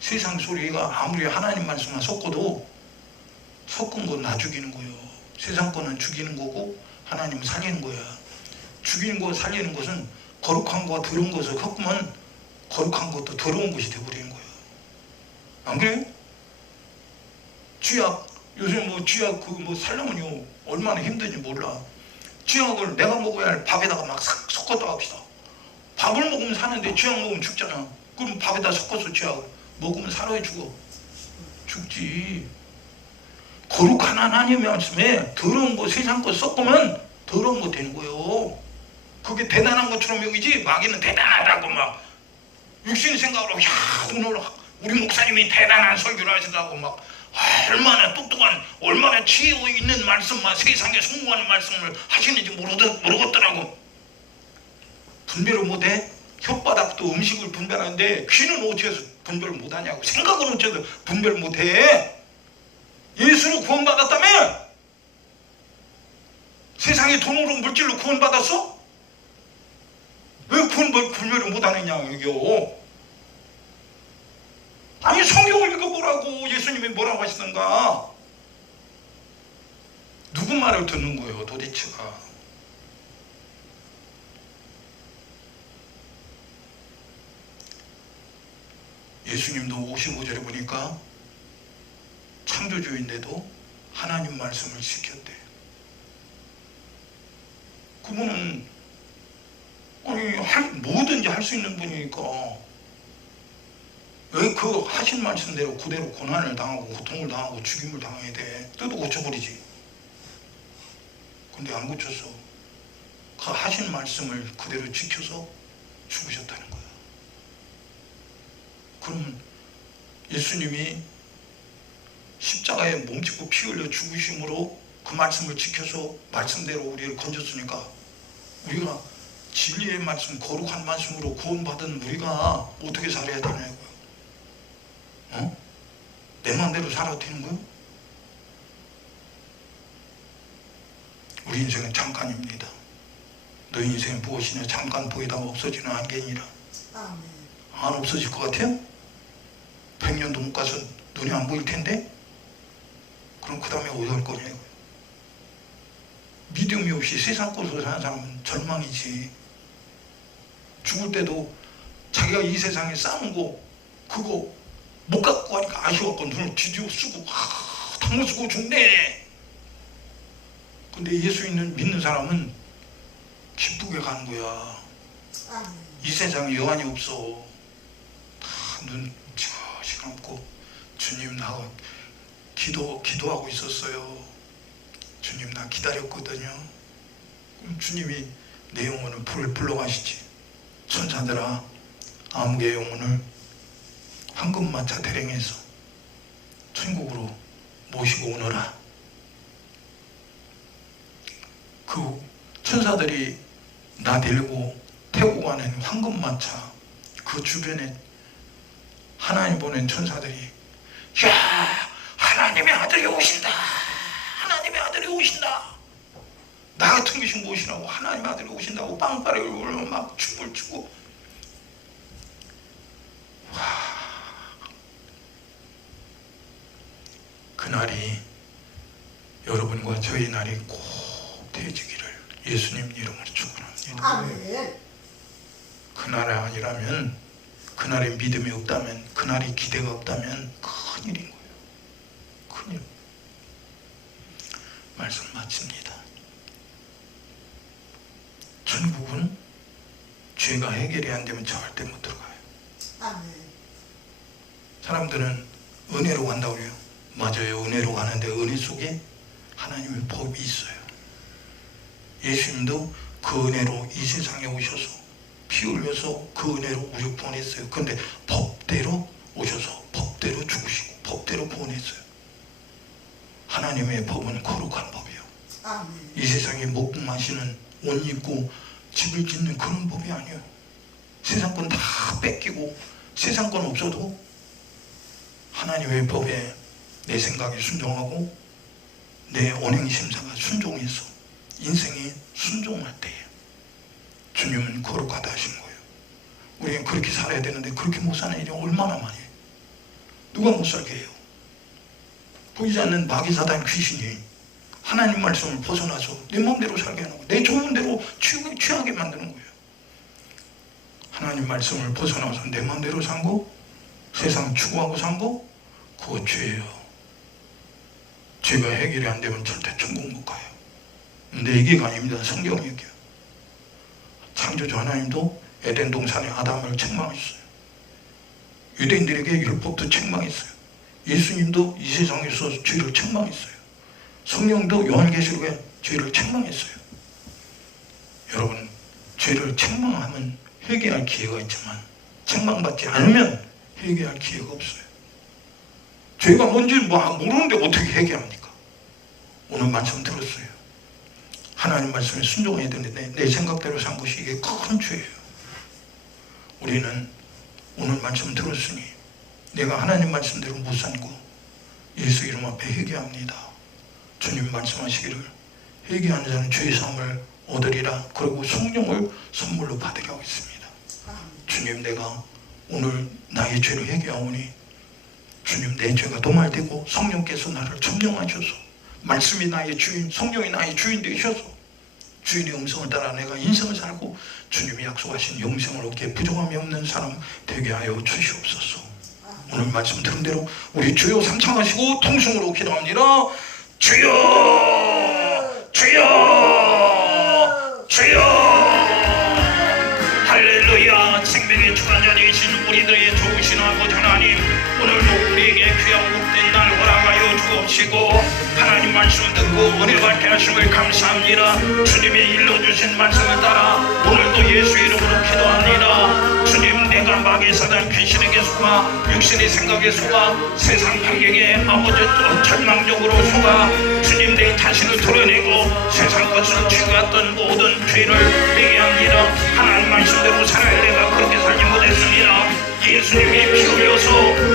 세상 소리가 아무리 하나님 말씀만 섞어도 섞은 건 나 죽이는 거예요. 세상 거는 죽이는 거고 하나님은 살리는 거야. 죽이는 거 살리는 것은 거룩한 거와 더러운 것을 섞으면 거룩한 것도 더러운 것이 되어버리는 거야. 안 그래요? 쥐약 요새 뭐 쥐약 살려면요 얼마나 힘든지 몰라. 쥐약을 내가 먹어야 할 밥에다가 막 섞었다 합시다. 밥을 먹으면 사는데 쥐약 먹으면 죽잖아. 그럼 밥에다 섞어서 쥐약을 먹으면 살아야 죽어. 죽지. 거룩한 하나님의 말씀에 더러운 거 세상 거 섞으면 더러운 거 되는 거예요. 그게 대단한 것처럼 여기지. 마귀는 대단하다고 막 육신 생각으로 야 오늘 우리 목사님이 대단한 설교를 하시다고 막 얼마나 똑똑한 얼마나 지혜 있는 말씀만 세상에 성공하는 말씀을 하시는지 모르겠더라고. 분별을 못해? 혓바닥도 음식을 분별하는데 귀는 어째서 분별을 못하냐고. 생각은 어째서 분별을 못해? 예수로 구원받았다며? 세상에 돈으로 물질로 구원받았어? 왜 분별을 못하느냐 이거. 아니 성경을 읽어보라고. 예수님이 뭐라고 하시던가. 누구 말을 듣는 거예요 도대체가. 예수님도 55절에 보니까 창조주인데도 하나님 말씀을 지켰대. 그분은 아니 뭐든지 할 수 있는 분이니까 왜 그 하신 말씀대로 그대로 고난을 당하고 고통을 당하고 죽임을 당해야 돼? 뜯어 고쳐버리지. 근데 안 고쳤어. 그 하신 말씀을 그대로 지켜서 죽으셨다는 거야. 그럼 예수님이 십자가에 몸짓고 피 흘려 죽으심으로 그 말씀을 지켜서 말씀대로 우리를 건졌으니까 우리가 진리의 말씀, 거룩한 말씀으로 구원받은 우리가 어떻게 살아야 되냐고요. 내 마음대로 살아도 되는 거요? 우리 인생은 잠깐입니다. 너 인생은 무엇이냐? 잠깐 보이다가 없어지는 안개니라. 아멘. 안 없어질 것 같아요? 100년도 못 가서 눈이 안 보일 텐데? 그럼 그 다음에 어디 갈 거냐고요. 믿음이 없이 세상 것으로 사는 사람은 절망이지. 죽을 때도 자기가 이 세상에 쌓은 거 그거 못 갖고 가니까 아쉬워갖고 눈을 뒤집어 쓰고 당무 쓰고 죽네. 근데 예수 믿는 사람은 기쁘게 가는 거야. 아멘. 이 세상에 여한이 없어. 다 눈 지그시 감고 주님 나 기도하고 있었어요. 주님 나 기다렸거든요. 그럼 주님이 내 영혼을 불러가시지. 천사들아 아무개 영혼을 황금마차 대령해서 천국으로 모시고 오너라. 그 천사들이 나 데리고 태고 가는 황금마차 그 주변에 하나님 보낸 천사들이 야 하나님의 아들이 오신다. 하나님의 아들이 오신다. 나 같은 것이 무엇이라고 하나님의 아들이 오신다고 빵빠레를 울며 막 춤을 추고. 와, 그날이 여러분과 저희 날이 꼭 되어지기를 예수님 이름으로 축원합니다. 아멘. 그날이 아니라면, 그날에 믿음이 없다면, 그날이 기대가 없다면 큰일인 거예요. 큰일. 말씀 마칩니다. 천국은 죄가 해결이 안 되면 절대 못 들어가요. 아멘. 사람들은 은혜로 간다고 그래요. 맞아요. 은혜로 가는데 은혜 속에 하나님의 법이 있어요. 예수님도 그 은혜로 이 세상에 오셔서 피 흘려서 그 은혜로 우리 구원했어요. 그런데 법대로 오셔서 법대로 죽으시고 법대로 구원했어요. 하나님의 법은 거룩한 법이에요. 아멘. 이 세상에 먹고 마시는 옷 입고 집을 짓는 그런 법이 아니에요. 세상 건 다 뺏기고 세상 건 없어도 하나님의 법에 내 생각에 순종하고 내 언행심사가 순종해서 인생이 순종할 때에 주님은 거룩하다 하신 거예요. 우리는 그렇게 살아야 되는데 그렇게 못 사는 일이 얼마나 많아요. 누가 못 살게 해요. 보이지 않는 마귀사단 귀신이 하나님 말씀을 벗어나서 내 마음대로 살게 하는 거예요. 내 좋은 대로 취하게 만드는 거예요. 하나님 말씀을 벗어나서 내 마음대로 산 거, 세상 추구하고 산 거, 그거 죄예요. 죄가 해결이 안 되면 절대 천국 못 가요. 내 얘기가 아닙니다. 성경 얘기예요. 창조주 하나님도 에덴 동산에 아담을 책망했어요. 유대인들에게 율법도 책망했어요. 예수님도 이 세상에서 죄를 책망했어요. 성령도 요한계시록에 죄를 책망했어요. 여러분, 죄를 책망하면 회개할 기회가 있지만 책망받지 않으면 회개할 기회가 없어요. 죄가 뭔지는 모르는데 어떻게 회개합니까? 오늘 말씀 들었어요. 하나님 말씀에 순종해야 되는데 내 생각대로 산 것이 이게 큰 죄예요. 우리는 오늘 말씀 들었으니 내가 하나님 말씀대로 못 산 거 예수 이름 앞에 회개합니다. 주님 말씀하시기를 회개하는 자는 죄의 사함을 얻으리라. 그리고 성령을 선물로 받으려고 했습니다. 주님, 내가 오늘 나의 죄를 회개하오니 주님, 내 죄가 도말되고 성령께서 나를 점령하셔서 말씀이 나의 주인, 성령이 나의 주인 되셔서 주인의 음성을 따라 내가 인생을 살고 주님이 약속하신 영생을 얻기에 부족함이 없는 사람 되게 하여 주시옵소서. 오늘 말씀 들은 대로 우리 주여 삼창하시고 통성으로 기도합니다. 주여, 주여, 주여. 할렐루야. 생명의 주관자 되신 우리들의 좋으신 아버지 하나님, 오늘도 우리에게 귀한 복된 날 허락하여 주옵시고 하나님 말씀 듣고 은혜 받게 하심을 감사합니다. 주님이 일러주신 말씀을 따라 오늘도 예수 이름으로 기도합니다. 주님, 내가 마귀 사단 귀신에게 속아 육신의 생각에 속아 세상 환경에 아버지 절망적으로 속아 주님 내 자신을 드러내고 세상 것을 취해왔던 모든 죄를 회개합니다. 하나님 말씀대로 살아야 내가 그렇게 살지 못했습니다. 예수님이 피 흘려서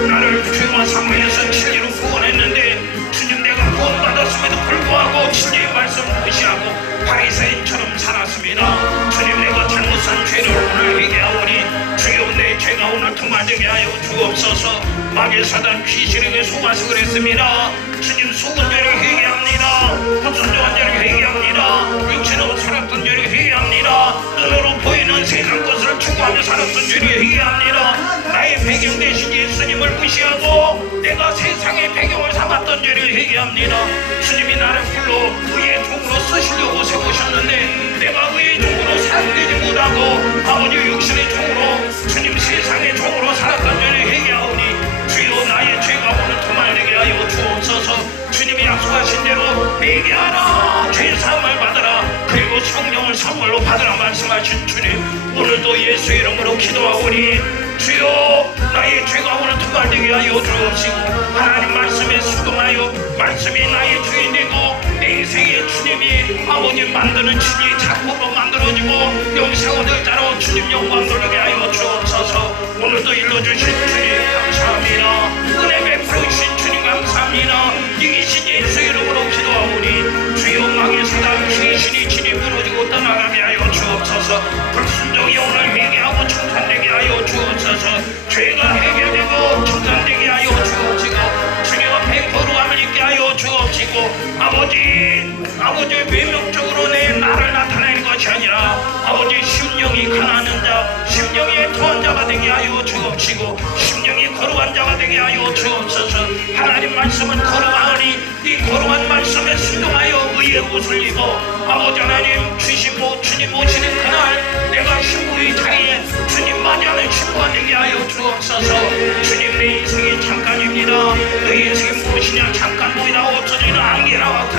나를 죄와 사망에서 진리로 구원했는데 주님, 내가 구원받았음에도 불구하고 진리의 말씀을 무시하고 바리새인처럼 살았습니다. 주님, 내가 잘못 산 죄를 오늘 회개하오니 주여 내 죄가 오늘 통화되게 하여 주옵소서. 마귀 사단 귀신에게 속아서 그랬습니다. 주님, 속은 죄를 회개합니다. 불순종한 죄를 회개합니다. 육신으로 살았던 죄를 회개합니다. 눈으로 보이는 세상 것을 추구하며 살았던 죄를 회개합니다. 나의 배경 대신 예수님을 무시하고 내가 세상의 배경을 삼았던 죄를 회개합니다. 주님이 나를 불러 의의 종으로 쓰시려고 세우셨는데 내가 의의 종으로 사용되지 못하고 아버지 육신의 종으로 주님 세상의 종으로 살았던 죄를 회개하오니 주여 나의 죄가 오늘 도말되게 하여 주옵소서. 주님이 약속하신 대로 회개하라, 죄사함을 받으라, 그리고 성령을 선물로 받으라 말씀하신 주님, 오늘도 예수 이름으로 기도하오니 주여 나의 죄가 오늘 도말되게 하여 주옵시고 하나님 말씀에 수동하여 말씀이 나의 주인 되고 내 인생에 주님이 아버지 만드는 진리의 작품으로 만들어지고 영생을 따라 주님 영광 돌리게 하여 주옵소서. 오늘도 일러주신 주님 감사합니다. 은혜 베풀어주신 주님 감사합니다. 이기신 예수 이름으로 기도하오니 주여 마귀 사단 귀신이 진이 무너지고 떠나가게 하여 주옵소서. 불순종이 오늘 회개하고 청산되게 하여 주옵소서. 죄가 해결되고 청산되게 하여 주옵시고 주님 앞에 거룩함을 있게 하여 주옵시고 아버지 외명적으로 내 나를 나타내는 것이 아니라 아버지 심령이 가난한 자, 심령이 토한 자가 되게 하여 주옵시고 심령이 거룩한 자가 되게 하여 주옵소서. 하나님 말씀은 거룩하오니 이 거룩한 말씀에 순종하여 의의 옷을 입어 아버지 하나님 주시고 주님 오시는 그날 내가 신부의 자리에 주님 맞이하는 신부가 되게 하여 주옵소서. 주님 내 인생이 잠깐입니다. 내 인생이 무엇이냐 잠깐 보이다 없어지는 안개라고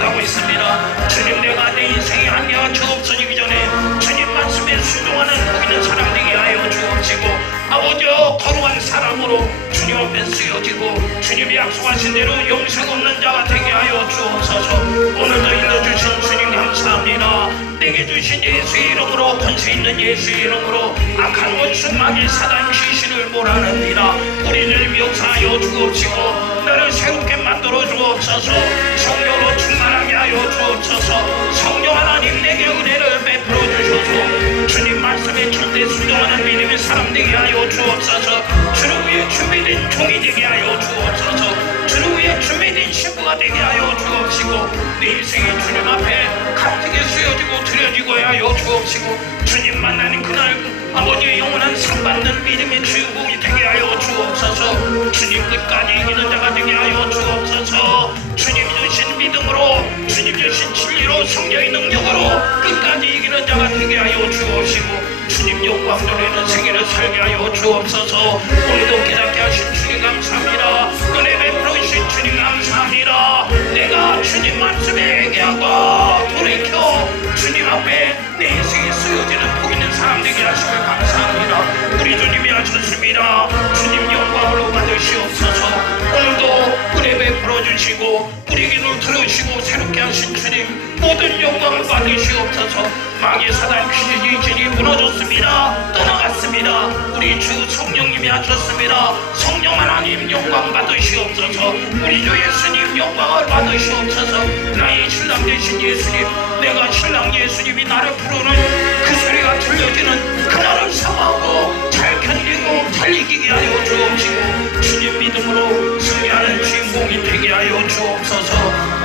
가고 있습니다. 주님 내가 내 인생의 안개가 저 없어지기 전에 주님 말씀에 순종하는 복 있는 사람 되게 하여 주옵시고 아버지 거룩한 사람으로 주님 앞에 쓰여지고 주님이 약속하신 대로 영생 없는 자가 되게 하여 주옵소서. 오늘도 일러주신 주님 감사합니다. 내게 주신 예수의 이름으로 권세 있는 예수의 이름으로 악한 원수 마귀 사단 귀신을 몰아냅니다. 우리 주님 역사하여 주옵시고 나를 새롭게 만들어 주옵소서. 성령으로 충만하게 하여 주옵소서. 성령 하나님 내게 은혜를 베풀어 주셔서 주님 말씀에 절대 순종하는 믿음의 사람 되게 하여 주옵소서. 주를 위해 준비된 종이 되게 하여 주옵소서. 주를 위해 준비된 신부가 되게 하여 주옵시고 내 인생이 주님 앞에 값지게 쓰여지고 드려지고 하여 주옵시고 주님 만나는 그날 아버지의 영원한 상받는 믿음의 주인공이 되게 하여 주옵소서. 주님 끝까지 이기는 자가 되게 하여 주옵소서. 주님 주신 믿음으로 주님 주신 진리로 성령의 능력으로 끝까지 이기는 자가 되게 하여 주옵시고 주님 영광 돌리는 생애를 살게 하여 주옵소서. 오늘도 깨닫게 하신 주님 감사합니다. 은혜 베풀어 주신 주님 감사합니다. 내가 주님 말씀에 회개하고 돌이켜 주님 앞에 내 인생에 쓰여지는 복 있는 사람 되게 하심을 감사합니다. 우리 주님이 하셨습니다. 주님 영광으로 받으시옵소서. 오늘도 은혜 베풀어 주시고 우리 기도를 들으시고 새롭게 하신 주님 모든 영광을 받으시옵소서. 마귀 사단 귀신이 진이 무너졌습니다. 떠나갔습니다. 우리 주 성령님이 하셨습니다. 성령 하나님 영광 받으시옵소서. 우리 주 예수님 영광을 받으시옵소서. 나의 신랑 되신 예수님, 내가 신랑 예수님이 나를 부르는 그 소리가 들려지는 그날을 사모하고 잘 견디고 잘 이기게 하여 주옵시고 주님 믿음으로 승리하는 주인공이 되게 하여 주옵소서.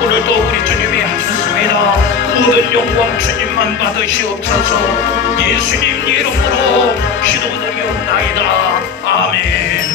오늘도 우리 주님이 하셨습니다. 모든 영광 주님만 받으시옵소서. 예수님 이름으로 기도드리옵나이다. 아멘.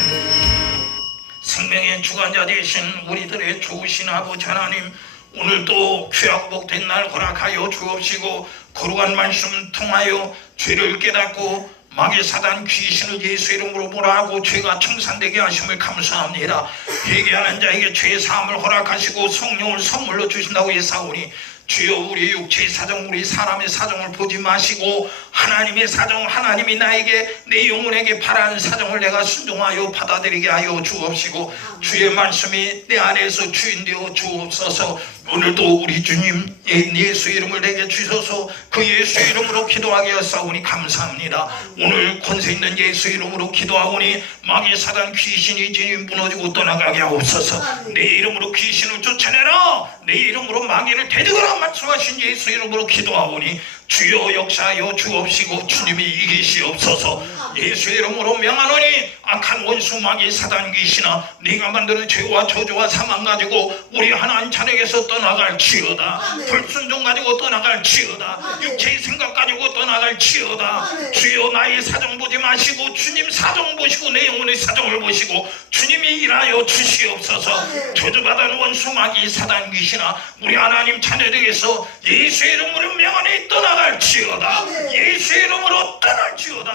생명의 주관자 되신 우리들의 좋으신 아버지 하나님, 오늘도 귀하고 복된 날 허락하여 주옵시고 거룩한 말씀 통하여 죄를 깨닫고 마귀 사단 귀신을 예수 이름으로 몰아하고 죄가 청산되게 하심을 감사합니다. 회개하는 자에게 죄 사함을 허락하시고 성령을 선물로 주신다고 예사오니 주여 우리 육체의 사정 우리 사람의 사정을 보지 마시고 하나님의 사정 하나님이 나에게 내 영혼에게 바라는 사정을 내가 순종하여 받아들이게 하여 주옵시고 주의 말씀이 내 안에서 주인되어 주옵소서. 오늘도 우리 주님 예수 이름을 내게 주셔서 그 예수 이름으로 기도하게 하사오니 감사합니다. 오늘 권세 있는 예수 이름으로 기도하오니 마귀 사단 귀신이 주님 무너지고 떠나가게 하옵소서. 내 이름으로 귀신을 쫓아내라 내 이름으로 마귀를 대적하라 말씀하신 예수 이름으로 기도하오니 주여 역사하여 주옵시고 주님이 이기시옵소서. 예수 이름으로 명하노니 악한 원수 마귀 사단 귀신아 네가 만드는 죄와 저주와 사망 가지고 우리 하나님 자녀에게서 떠나갈지어다. 불순종 가지고 떠나갈지어다. 육체의 생각 가지고 떠나갈지어다. 주여 나의 사정 보지 마시고 주님 사정 보시고 내 영혼의 사정을 보시고 주님이 일하여 주시옵소서. 저주받은 원수 마귀 사단 귀신아 우리 하나님 자녀에게서 예수 이름으로 명하니 떠나갈지어다. 예수 이름으로 떠날지어다.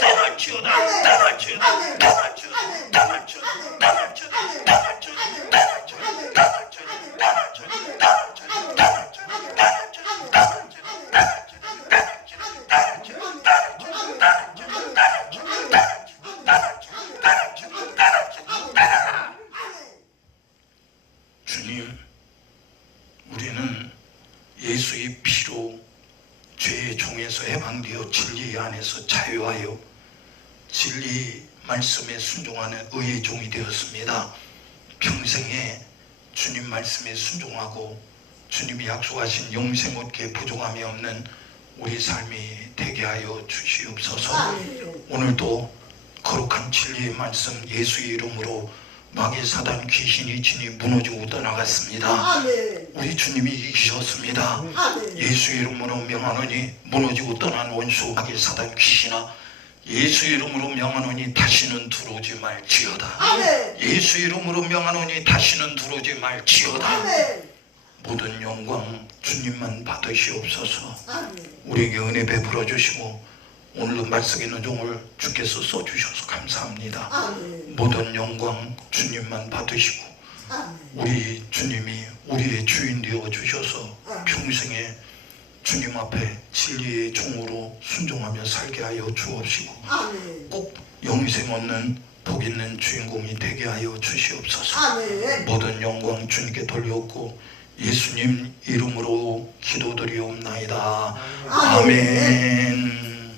떠날지어다. 떠날지어다. 떠날지어다. 떠날지어다. 떠날지어다. 떠날지어다. 주님, 우리는 예수의 피로 죄의 종에서 해방되어 진리 안에서 자유하여 진리 말씀에 순종하는 의의 종이 되었습니다. 평생에 주님 말씀에 순종하고 주님이 약속하신 영생 얻기에 부족함이 없는 우리 삶이 되게 하여 주시옵소서. 오늘도 거룩한 진리의 말씀 예수의 이름으로 마귀 사단 귀신이 진이 무너지고 떠나갔습니다. 우리 주님이 이기셨습니다. 예수 이름으로 명하노니 무너지고 떠난 원수 마귀 사단 귀신아 예수 이름으로 명하노니 다시는 들어오지 말지어다. 예수 이름으로 명하노니 다시는 들어오지 말지어다. 모든 영광 주님만 받으시옵소서. 우리에게 은혜 베풀어 주시고 오늘도 말씀 있는 종을 주께서 써주셔서 감사합니다. 모든 영광 주님만 받으시고 우리 주님이 우리의 주인 되어 주셔서 평생에 주님 앞에 진리의 종으로 순종하며 살게 하여 주옵시고 꼭 영생 얻는 복 있는 주인공이 되게 하여 주시옵소서. 모든 영광 주님께 돌려옵고 예수님 이름으로 기도드리옵나이다. 아멘.